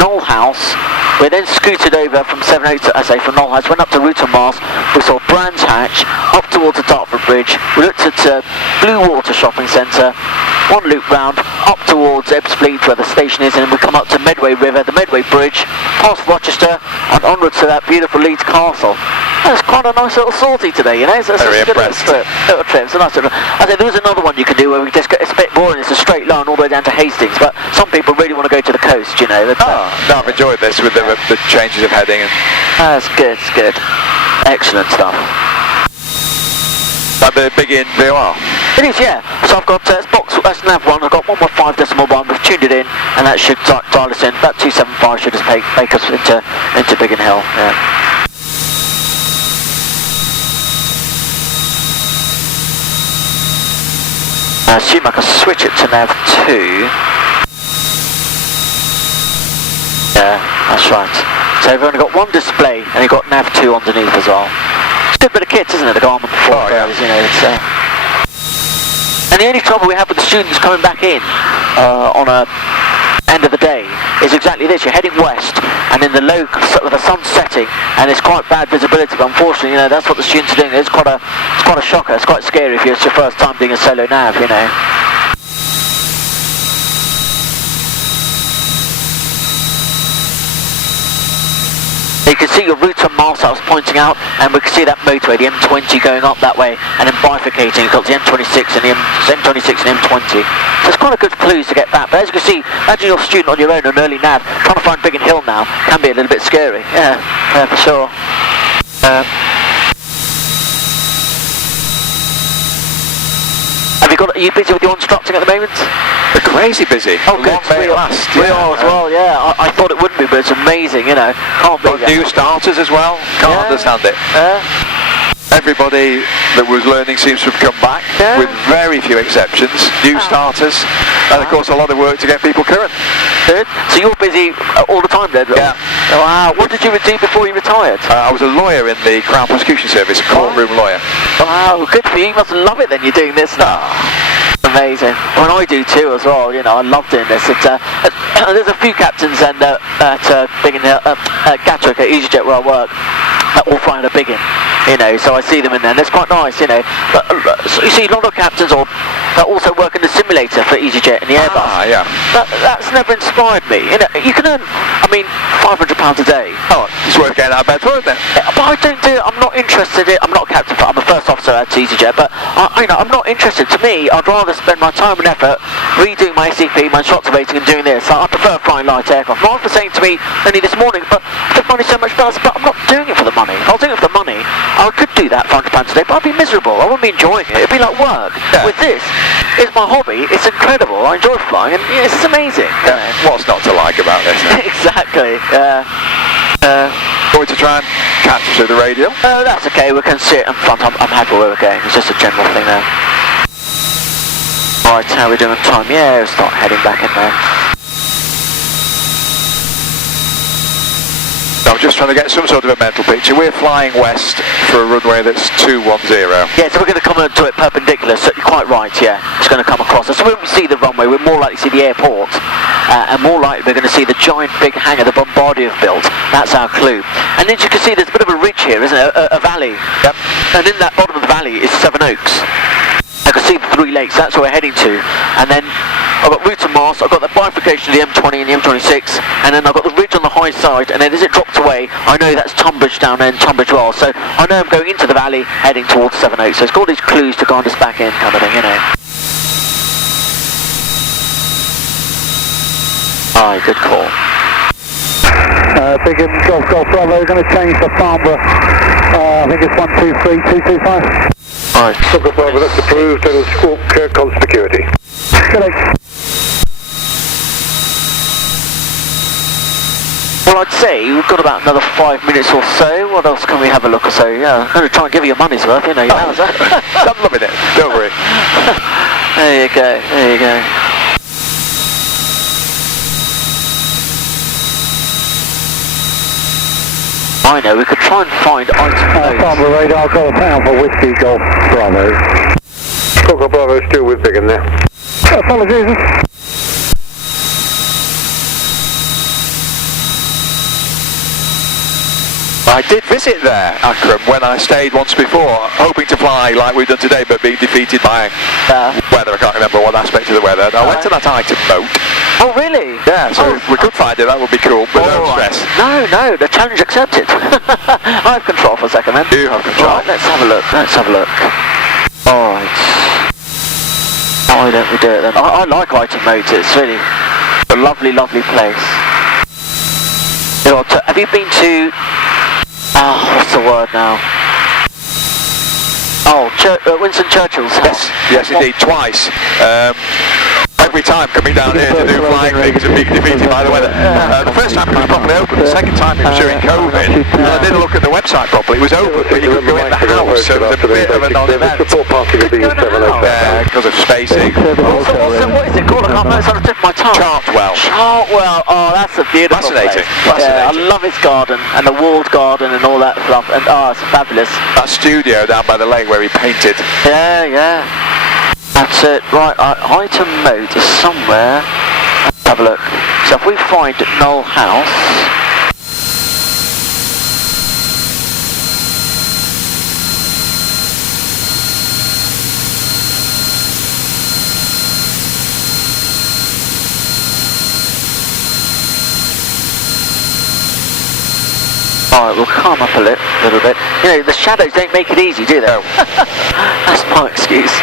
Knoll House. We then scooted over from 7/8, from Knoll House, went up to Ruton Mast, we saw Brands Hatch, up towards the Dartford Bridge, we looked at Blue Water Shopping Centre, 1 loop round, up towards Ebbsfleet where the station is, and then we come up to Medway River, the Medway Bridge, past Rochester, and onwards to that beautiful Leeds Castle. That's quite a nice little sortie today, you know, it's a good little trip. It's a nice little, I think there is another one you can do where we just go, it's a bit boring, it's a straight line all the way down to Hastings, but some people really want to go to the coast, you know. No, I've enjoyed this with the changes of heading. And that's good, it's good. Excellent stuff. Like the Biggin VOR? It is, yeah. So I've got that's nav 1, I've got 1.5.1, we've tuned it in, and that should dial us in. About 275 should just make us into Biggin Hill, yeah. I assume I can switch it to nav 2. Yeah, that's right. So we've only got one display, and you've got nav 2 underneath as well. It's a good bit of kit, isn't it, the Garmin Performance, you know, it's... And the only trouble we have with the students coming back in on a end of the day is exactly this. You're heading west, and in the low, the sun's setting, and it's quite bad visibility. But unfortunately, you know, that's what the students are doing. It's quite a shocker. It's quite scary if it's your first time doing a solo nav, you know. You can see your route and miles I was pointing out, and we can see that motorway, the M20 going up that way, and then bifurcating. You've got the M26 and the M26 and M20. So it's quite a good clues to get back. But as you can see, imagine you're a student on your own, an early nav, trying to find Biggin Hill now can be a little bit scary. Yeah, for sure. Are you busy with your instructing at the moment? We're crazy busy. Oh, good. We are as well, yeah. I thought it wouldn't be, but it's amazing, you know. Can't be that. New starters as well. Can't understand it. Everybody that was learning seems to have come back, with very few exceptions. New starters, and of course a lot of work to get people current. Good. So you're busy all the time then? Yeah. Wow. What did you do before you retired? I was a lawyer in the Crown Prosecution Service, a courtroom lawyer. Wow, good for you. You must love it then, you're doing this now. Amazing. Well, I do too as well, you know, I love doing this. It's, there's a few captains and at Biggin Hill, Gatwick at EasyJet where I work, all flying a Biggin, you know, so I see them in there and it's quite nice, you know. But so you see a lot of captains that also work in the simulator for EasyJet and the Airbus. Yeah. That's never inspired me. You know, you can earn, I mean, £500 a day. Oh, it's worth getting out of bed for, isn't it? But I don't do it. I'm not interested in it. I'm not a captain. I'm a first officer at EasyJet, but you know, I'm not interested. To me, I'd rather spend my time and effort redoing my ACP, my instructor rating, and doing this. I prefer flying light aircraft. My wife was saying to me only this morning, but the money's so much better. But I'm not doing it for the money. If I was doing it for the money, I could do that for £100 a day, but I'd be miserable. I wouldn't be enjoying it. It'd be like work. Yeah. With this, it's my hobby. It's incredible. I enjoy flying, and it's amazing. Yeah. What's not to like about this? Exactly. Going to try and catch through the radio? That's okay. We can sit in front. I'm happy where we're going. It's just a general thing there. Right, how are we doing on time? Yeah, we'll start heading back in there. I'm just trying to get some sort of a mental picture. We're flying west for a runway that's 210. Yeah, so we're going to come to it perpendicular, so you're quite right, yeah. It's going to come across us. So when we see the runway, we're more likely to see the airport, and more likely we're going to see the giant big hangar the Bombardier have built. That's our clue. And then you can see there's a bit of a ridge here, isn't it? A valley. Yep. And in that bottom of the valley is Seven Oaks. I can see the three lakes, that's where we're heading to. And then I've got route to Mars, I've got the bifurcation of the M20 and the M26, and then I've got the ridge on the high side, and then as it drops away, I know that's Tunbridge down there and Tunbridge Wells. So I know I'm going into the valley, heading towards Seven Oaks. So it's got all these clues to guide us back in, kind of thing, you know. Aye, good call. Biggin Golf Bravo, we're going to change to Farnborough. I think it's 123-225. Alright. Golf Bravo, that's approved, and squawk conspicuity. Correct. Well, I'd say we've got about another 5 minutes or so. What else can we have a look at? So, yeah, I'm going to try and give you your money's worth, you know. I'm loving it, don't worry. There you go, there you go. I know, we could try and find item codes. Farnborough radar, got a pound for Whiskey Golf Bravo. Golf Bravo still with Biggin there. Apologies. I did visit there, Akram, when I stayed once before, hoping to fly like we've done today, but being defeated by weather. I can't remember what aspect of the weather. I went to that item boat. Oh, really? Yeah, so if we could find it, that would be cool, but no stress. No, the challenge accepted. I have control for a second, then. You have control. Right, let's have a look, Alright. Why don't we do it then? I like item modes, it's really a lovely, lovely place. You know, have you been to... what's the word now? Oh, Winston Churchill's house. Yes, indeed, twice. Every time coming down here to do flying things and being defeated by the weather. The first time it was properly open, the second time it was during COVID. I didn't look at the website properly, it was open, but you could go in the house, so it was a bit of a non-event. Support parking of the 705. because of spacing. What is it called? I can't remember. It's on the tip of my tongue. Chartwell. Chartwell. Oh, that's a beautiful Fascinating. place. Yeah, I love its garden and the walled garden and all that stuff. And it's fabulous. That studio down by the lake where he painted. Yeah. That's it. Right, item mode is somewhere. Let's have a look. So if we find Knoll House. Alright, we'll calm up a little bit. You know, the shadows don't make it easy, do they? No. That's my excuse.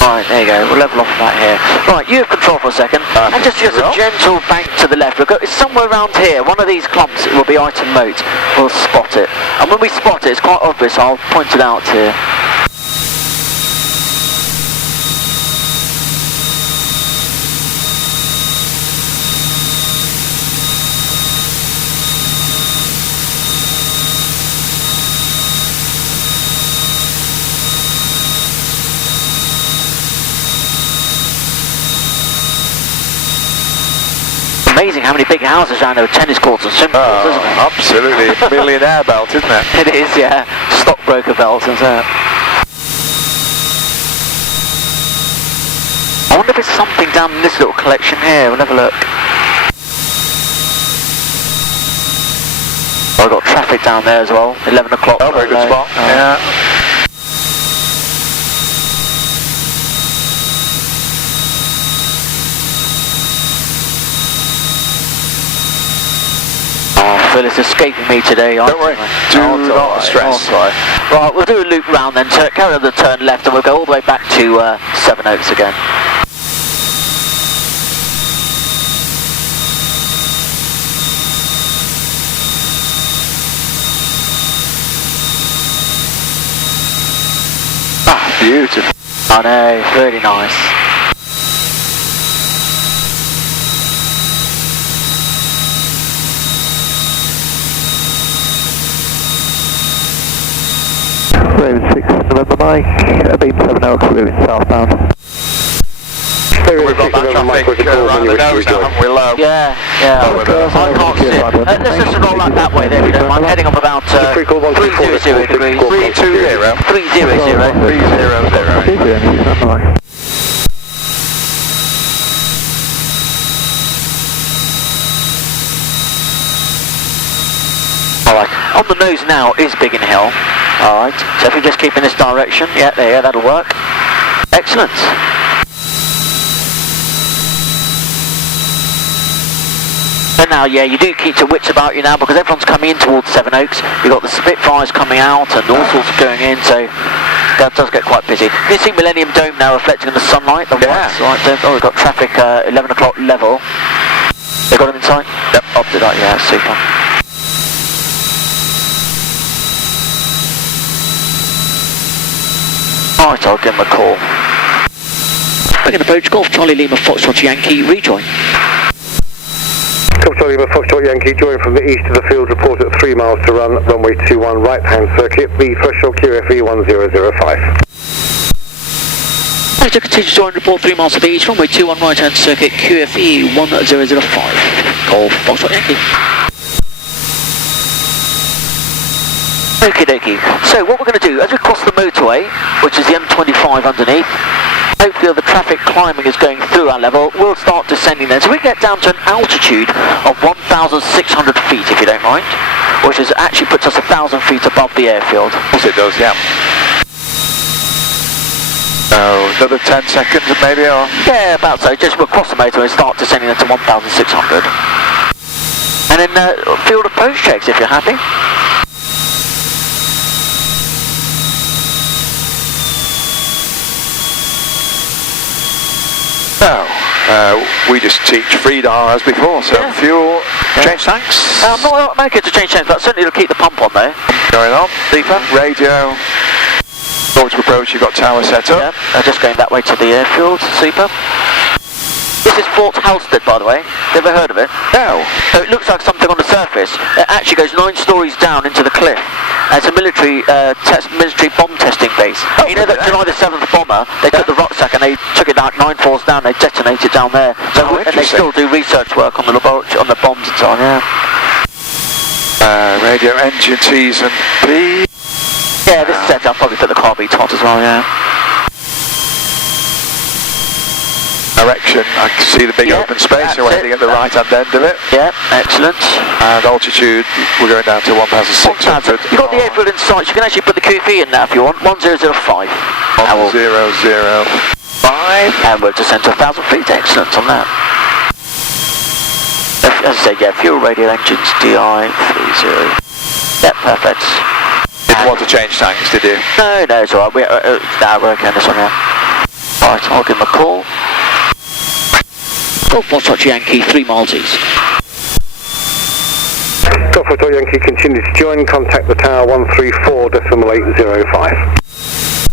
Alright, there you go. We'll level off that here. Right, you have control for a second. And just a gentle bank to the left. It's somewhere around here. One of these clumps, it will be item mode. We'll spot it. And when we spot it, it's quite obvious. I'll point it out here. Amazing how many big houses around there with tennis courts and swimming pools, isn't it? Absolutely. Millionaire belt, isn't it? It is, yeah. Stockbroker belt, isn't it? I wonder if there's something down in this little collection here. We'll have a look. Oh, I've got traffic down there as well. 11 o'clock. Oh, very good spot. Yeah. It's escaping me today. Don't worry. Do not stress. Right, we'll do a loop round then. Carry on the turn left and we'll go all the way back to Seven Oaks again. Beautiful. I know, it's really nice. Raven 6, November Mike, beam 7 Oaks, moving southbound. We've got that traffic around the nose now, haven't we, low? Yeah. I can't see it. Let's just roll that way there if you don't mind. Heading up about 300 degrees. 300. 300. Alright, on the nose now is Biggin Hill. Alright, so if we just keep in this direction, yeah, there, that'll work. Excellent. And now, yeah, you do keep your wits about you now because everyone's coming in towards Seven Oaks. You've got the Spitfires coming out and all sorts going in, so that does get quite busy. You see Millennium Dome now reflecting in the sunlight, the whites. Right, we've got traffic 11 o'clock level. They got him in sight? Yep. Opted out, yeah, super. Alright, I'll give him a call. Biggin approach, Golf Charlie Lima Foxtrot Yankee, rejoin. Golf Charlie Lima Foxtrot Yankee, join from the east of the field, report at 3 miles to run, runway 21, right-hand circuit, the threshold QFE 1005. Right, to continue to join, report 3 miles to the east, runway 21, right-hand circuit, QFE 1005. Golf Foxtrot Yankee. Okie dokie. So what we're going to do, as we cross the motorway, which is the M25 underneath, hopefully the traffic climbing is going through our level, we'll start descending then. So we get down to an altitude of 1,600 feet, if you don't mind, which is actually puts us 1,000 feet above the airfield. Yes, it does, yeah. Another 10 seconds maybe, or? Yeah, about so. Just we'll cross the motorway and start descending then to 1,600. And then field approach checks, if you're happy. No, we just teach FreeDAR as before, so yeah. Fuel, change tanks? I'm not making it to change tanks, but certainly it'll keep the pump on there. Going on, deeper, radio, launch approach, you've got tower set up. Yeah, just going that way to the airfield, super. This is Fort Halstead, by the way. Never heard of it? No. So it looks like something on the surface. It actually goes 9 stories down into the cliff. It's a military military bomb testing base. Oh, you know that July the 7th bomber, they took the rucksack and they took it out 9 floors down, they detonated it down there. So and they still do research work on the laboratory, on the bombs and so on, yeah. Radio engine T's and P. Yeah, this is set. I'll probably put the car beats hot as well, yeah. Direction, I can see the big open space, so we're heading at the right hand end of it. Yeah, excellent. And altitude, we're going down to 1,600. You've got the airfield in sight, you can actually put the QFE in now if you want. 1005. 1005. And we're descent to 1,000 feet, excellent on that. As I say, yeah, fuel radio engines, DI 30. Yeah, perfect. Didn't want to change tanks, did you? No, it's alright. We're okay on this one, yeah. Alright, I'll give him a call. Golf Foxtrot Yankee, 3 miles east. Golf Foxtrot Yankee, continue to join. Contact the tower 134.805.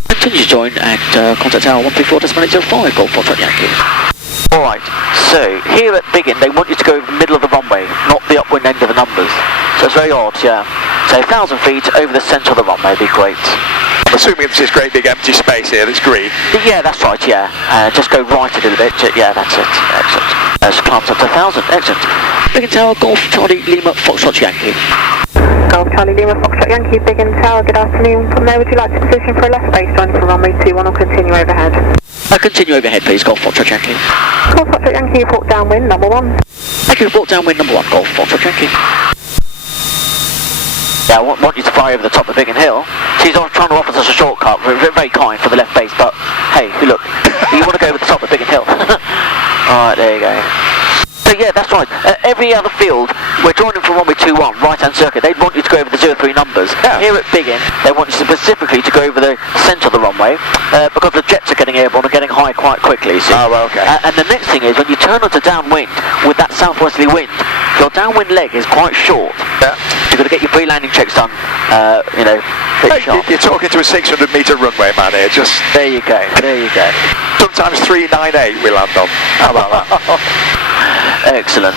Continue to join and contact tower 134.805, Golf Foxtrot Yankee. Alright, so here at Biggin, they want you to go over the middle of the runway, not the upwind end of the numbers. So it's very odd, yeah. So 1,000 feet over the centre of the runway would be great. I'm assuming it's this great big empty space here that's green. Yeah, that's right, yeah. Just go right a little bit. Yeah, that's it. Excellent. Let's climb up to 1,000. Excellent. Biggin Tower, Golf Charlie Lima Foxtrot Yankee. Golf Charlie Lima Foxtrot Yankee, Biggin Tower, good afternoon. From there, would you like to position for a left base joining from runway 21 or continue overhead? Continue overhead, please, Golf Foxtrot Yankee. Golf Foxtrot Yankee, report downwind, number 1. Thank you, report downwind, number 1, Golf Foxtrot Yankee. Yeah, I want you to fly over the top of Biggin Hill. She's trying to offer us a shortcut, very kind for the left base, but hey, look, you want to go over the top of Biggin Hill. Alright, there you go. So yeah, that's right. Every other field, we're joining from runway 21, right-hand circuit. They want you to go over the 03 numbers. Yeah. Here at Biggin, they want you specifically to go over the centre of the runway because the jets are getting airborne and getting high quite quickly. See? Oh, well, okay. And the next thing is when you turn onto downwind with that southwesterly wind, your downwind leg is quite short. Yeah. You've got to get your pre-landing checks done, sharp. You're talking to a 600-metre runway man here, just... There you go. Sometimes 398 we land on. How about that? Excellent.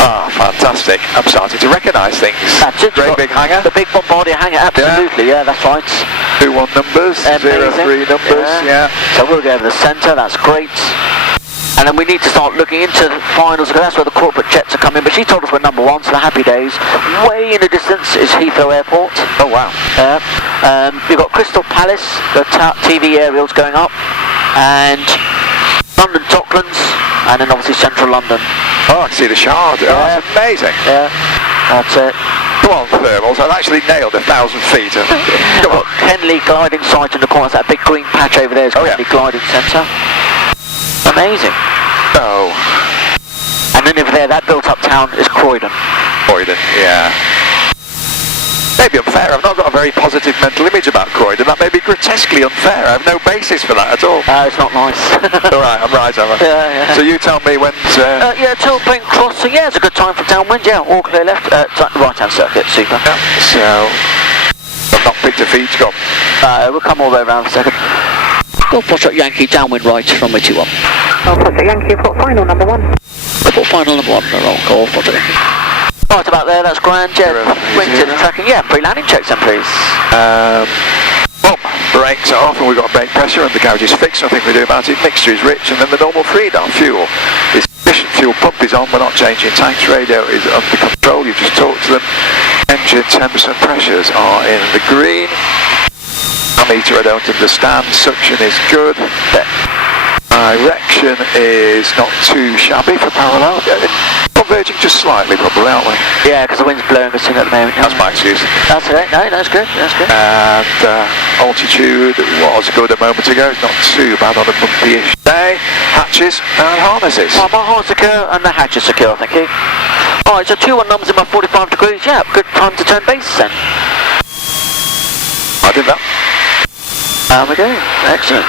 Ah, fantastic. I'm starting to recognise things. That's it. Great big hangar. The big Bombardier hangar, absolutely, yeah, that's right. 21 numbers, Amazing. 03 numbers, yeah. So we'll go over the centre, that's great. And then we need to start looking into the finals, because that's where the corporate jets are coming. But she told us we're number 1, so the happy days. Way in the distance is Heathrow Airport. Oh, wow. We've got Crystal Palace, the TV aerials going up, and London Docklands, and then obviously Central London. Oh, I can see the Shard. Oh, that's amazing. Yeah, that's it. Come on, thermals. I've actually nailed 1,000 feet. We've got Kenley gliding site in the corner. That big green patch over there is Kenley gliding centre. Amazing. Oh. And then over there, that built-up town is Croydon. Croydon, yeah. Maybe unfair. I've not got a very positive mental image about Croydon. That may be grotesquely unfair. I have no basis for that at all. It's not nice. All right, I'm right, am I? Yeah. So you tell me when's... yeah, Tilbury Crossing. Yeah, it's a good time for downwind. Yeah, all clear left. Right-hand circuit, super. Yeah. So I've not picked a feet. Go. We'll come all the way around for a second. Golf Foxtrot Yankee, downwind right, runway 21. Golf Foxtrot Yankee, report final, number 1. Report final, number 1, Golf Foxtrot Yankee. Right about there, that's grand, yeah. Wings in tracking, yeah, pre-landing checks then please. Brakes are off and we've got brake pressure and the carriage is fixed, nothing we do about it. Mixture is rich and then the normal freedom fuel. This efficient fuel pump is on, we're not changing tanks, radio is under control, you've just talked to them. Engine temps and pressures are in the green. Meter I don't understand, suction is good. Direction is not too shabby for parallel. Converging just slightly probably, aren't we? Yeah, because the wind's blowing us in at the moment. That's my excuse. That's it, no, that's good. And altitude was good a moment ago, it's not too bad on a bumpy-ish day. Hatches and harnesses. My harness secure and the hatch is secure, thank you. Alright, so 2-1 numbers in my 45 degrees, yeah, good time to turn base then. I did that. There we go, excellent.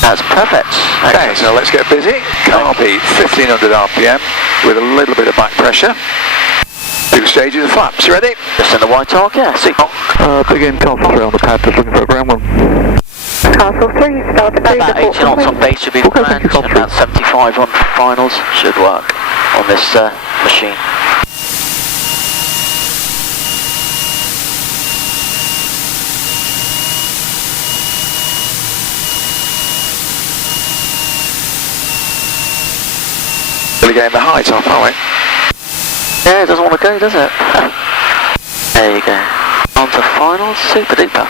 That's perfect. Okay, so let's get busy. Car beat 1500 RPM with a little bit of back pressure. 2 Stages of flaps, you ready? Just in the white arc, yeah, signal. Begin Castle 3 on the pad, just looking for a ground one. Castle 3, start at About 80 knots on base should be the grand, and about 75 on finals should work on this machine. Really getting the height off, aren't we? Yeah, it doesn't want to go, does it? There you go. On to finals, super duper.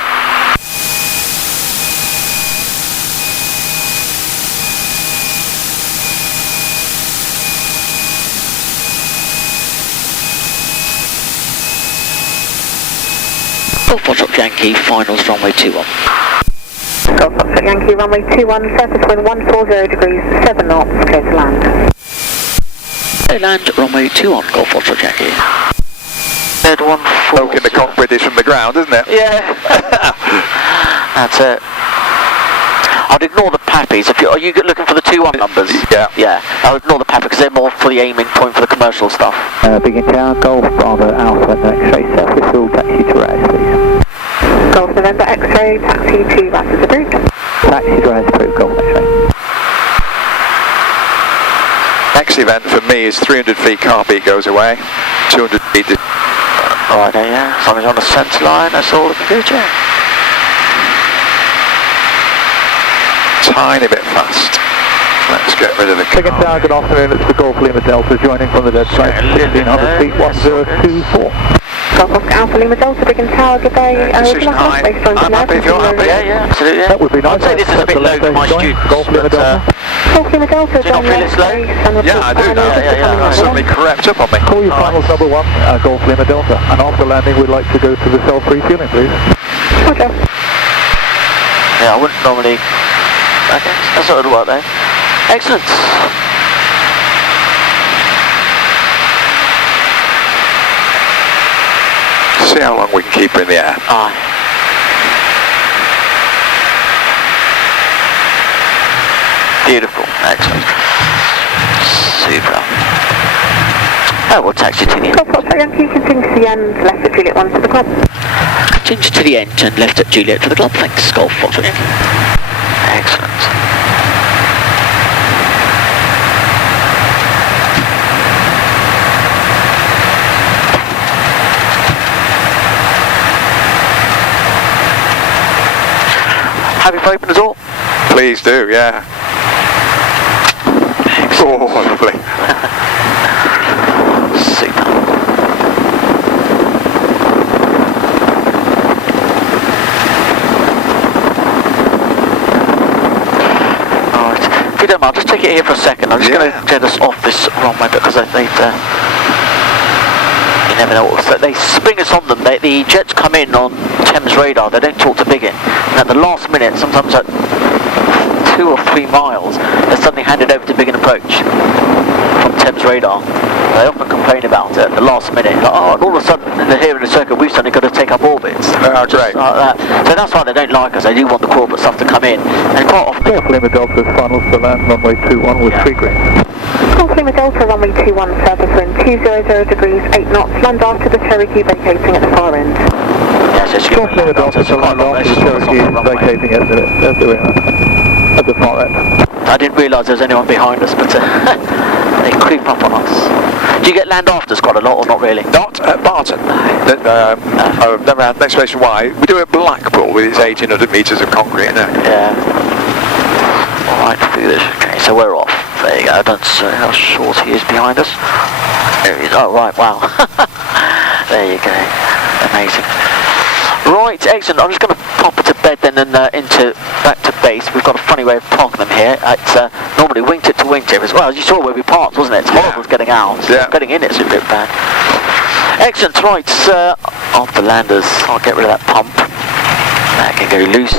Golf Foxtrot Yankee, finals runway 21. Golf Foxtrot Yankee, runway 21, surface wind 140 degrees, 7 knots, clear to land. They land runway 21, Golf Foxtrot Yankee. Bed 140. Poking the cockpit is from the ground, isn't it? Yeah. That's it. I'd ignore the pappies. Are you looking for the 2-1 numbers? Yeah. Yeah. I'll ignore the pappy because they're more for the aiming point for the commercial stuff. Biggin Tower, Golf, Bravo, Alpha, no X-ray, surface will taxi to Raz, please. Golf November X-ray, taxi to Raz is approved. Taxi to Raz approved, Golf X-ray. Next event for me is 300 feet car beat goes away, 200 feet. Right there, yeah. As long as you're on the centre line, that's all we can do, Jay. Tiny bit fast. Let's get rid of the car. Biggin Tower, good afternoon, it's the Golf Lima Delta joining from the dead side, 1500 feet, 1024. Golf Oscar Alpha Lima Delta, Biggin Tower, good day. Decision high. I'm happy if you're happy. Yeah, absolutely. Yeah. That would be nice. I'd say this is a bit low for my students. Golf Lima Delta. Golf Lima Delta, Do you not feel it's low? Yeah, I do now. Yeah. It's suddenly crept up on me. Call your finals number 1, Golf Lima Delta. And after landing, we'd like to go to the self-free fueling, please. Roger. Yeah, I wouldn't normally. Okay, that's what would work there. Excellent. See how long we can keep her in the air. Aye. Beautiful. Excellent. Super. Oh, we'll taxi to the end. Golf Oscar Yankee, continue to the end, left at Juliet 1 to the club. Continue to the end and left at Juliet to the club. Thanks, Golf Foxtrot Yankee. Excellent. Happy to open the door? Please do, yeah. Excellent. Oh, lovely. Super. Alright, if you don't mind, just take it here for a second. I'm just going to get us off this runway because they've you never know what they spring us on them. The jets come in on Thames radar, they don't talk to Biggin. And at the last minute, sometimes at 2 or 3 miles, they're suddenly handed over to Biggin approach from Thames radar. They often complain about it at the last minute. Like, oh, and all of a sudden, they're here in the circuit, we've suddenly got to take up orbits. Oh, great. Like that. So that's why they don't like us. They do want the corporate stuff to come in. And quite often... Golf Lima Delta's finals to land runway 21 with 3 green. Golf Lima Delta, runway 21, surface wind 200 degrees, 8 knots, land after the Cherokee vacating at the far end. Yes, it's Golf Lima Delta to land after the Cherokee is vacating at the far end. I didn't realise there was anyone behind us, but they creep up on us. Do you get land afters quite a lot, or not really? Not at Barton. Never had next station Y. We do it at Blackpool with its 1800 metres of concrete. No? Yeah. Alright, do this. Okay, so we're off. There you go. I don't see how short he is behind us. There he is. Oh, right, wow. There you go. Amazing. Right, excellent. I'm just going to pop it to bed then and back to base. We've got a funny way of parking them here. It's normally wingtip to wingtip as well. As you saw where we parked, wasn't it? It's horrible getting out. Yeah. Getting in it's a bit bad. Excellent. Right, after landers, I'll get rid of that pump. That can go loose.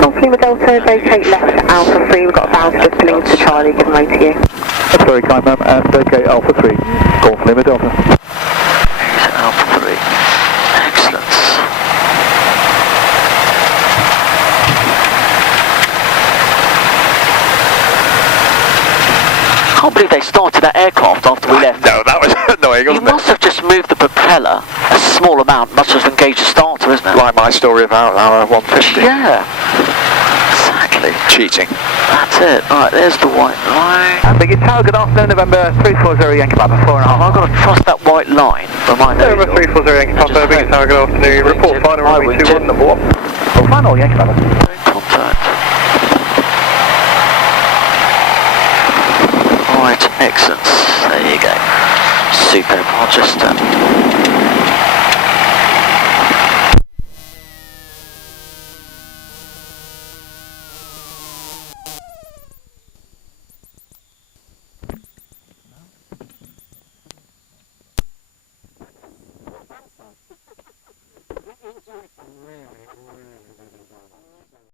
Golf Lima Delta, vacate left to Alpha 3. We've got valves just filling to Charlie, given way to you. That's very kind, ma'am. And vacate Alpha 3, Golf Lima Delta. Here's Alpha 3. Excellent. Can't believe they started that aircraft after we left? No, that was annoying, You wasn't it? must have just moved the propeller a small amount, much as engaged the starter, isn't it? Like my story about our 150. Yeah. Exactly. Cheating. That's it. Right, there's the white line. Biggin Tower, good afternoon, November 340 Yankee Papa, 4.5. I've got to trust that white line for my nose. November 340 Yankee Papa, Biggin Tower, good afternoon. Report final runway 21, number 1. Oh, final Yankee Papa. Contact. Right, excellent. There you go. Superb. I'll just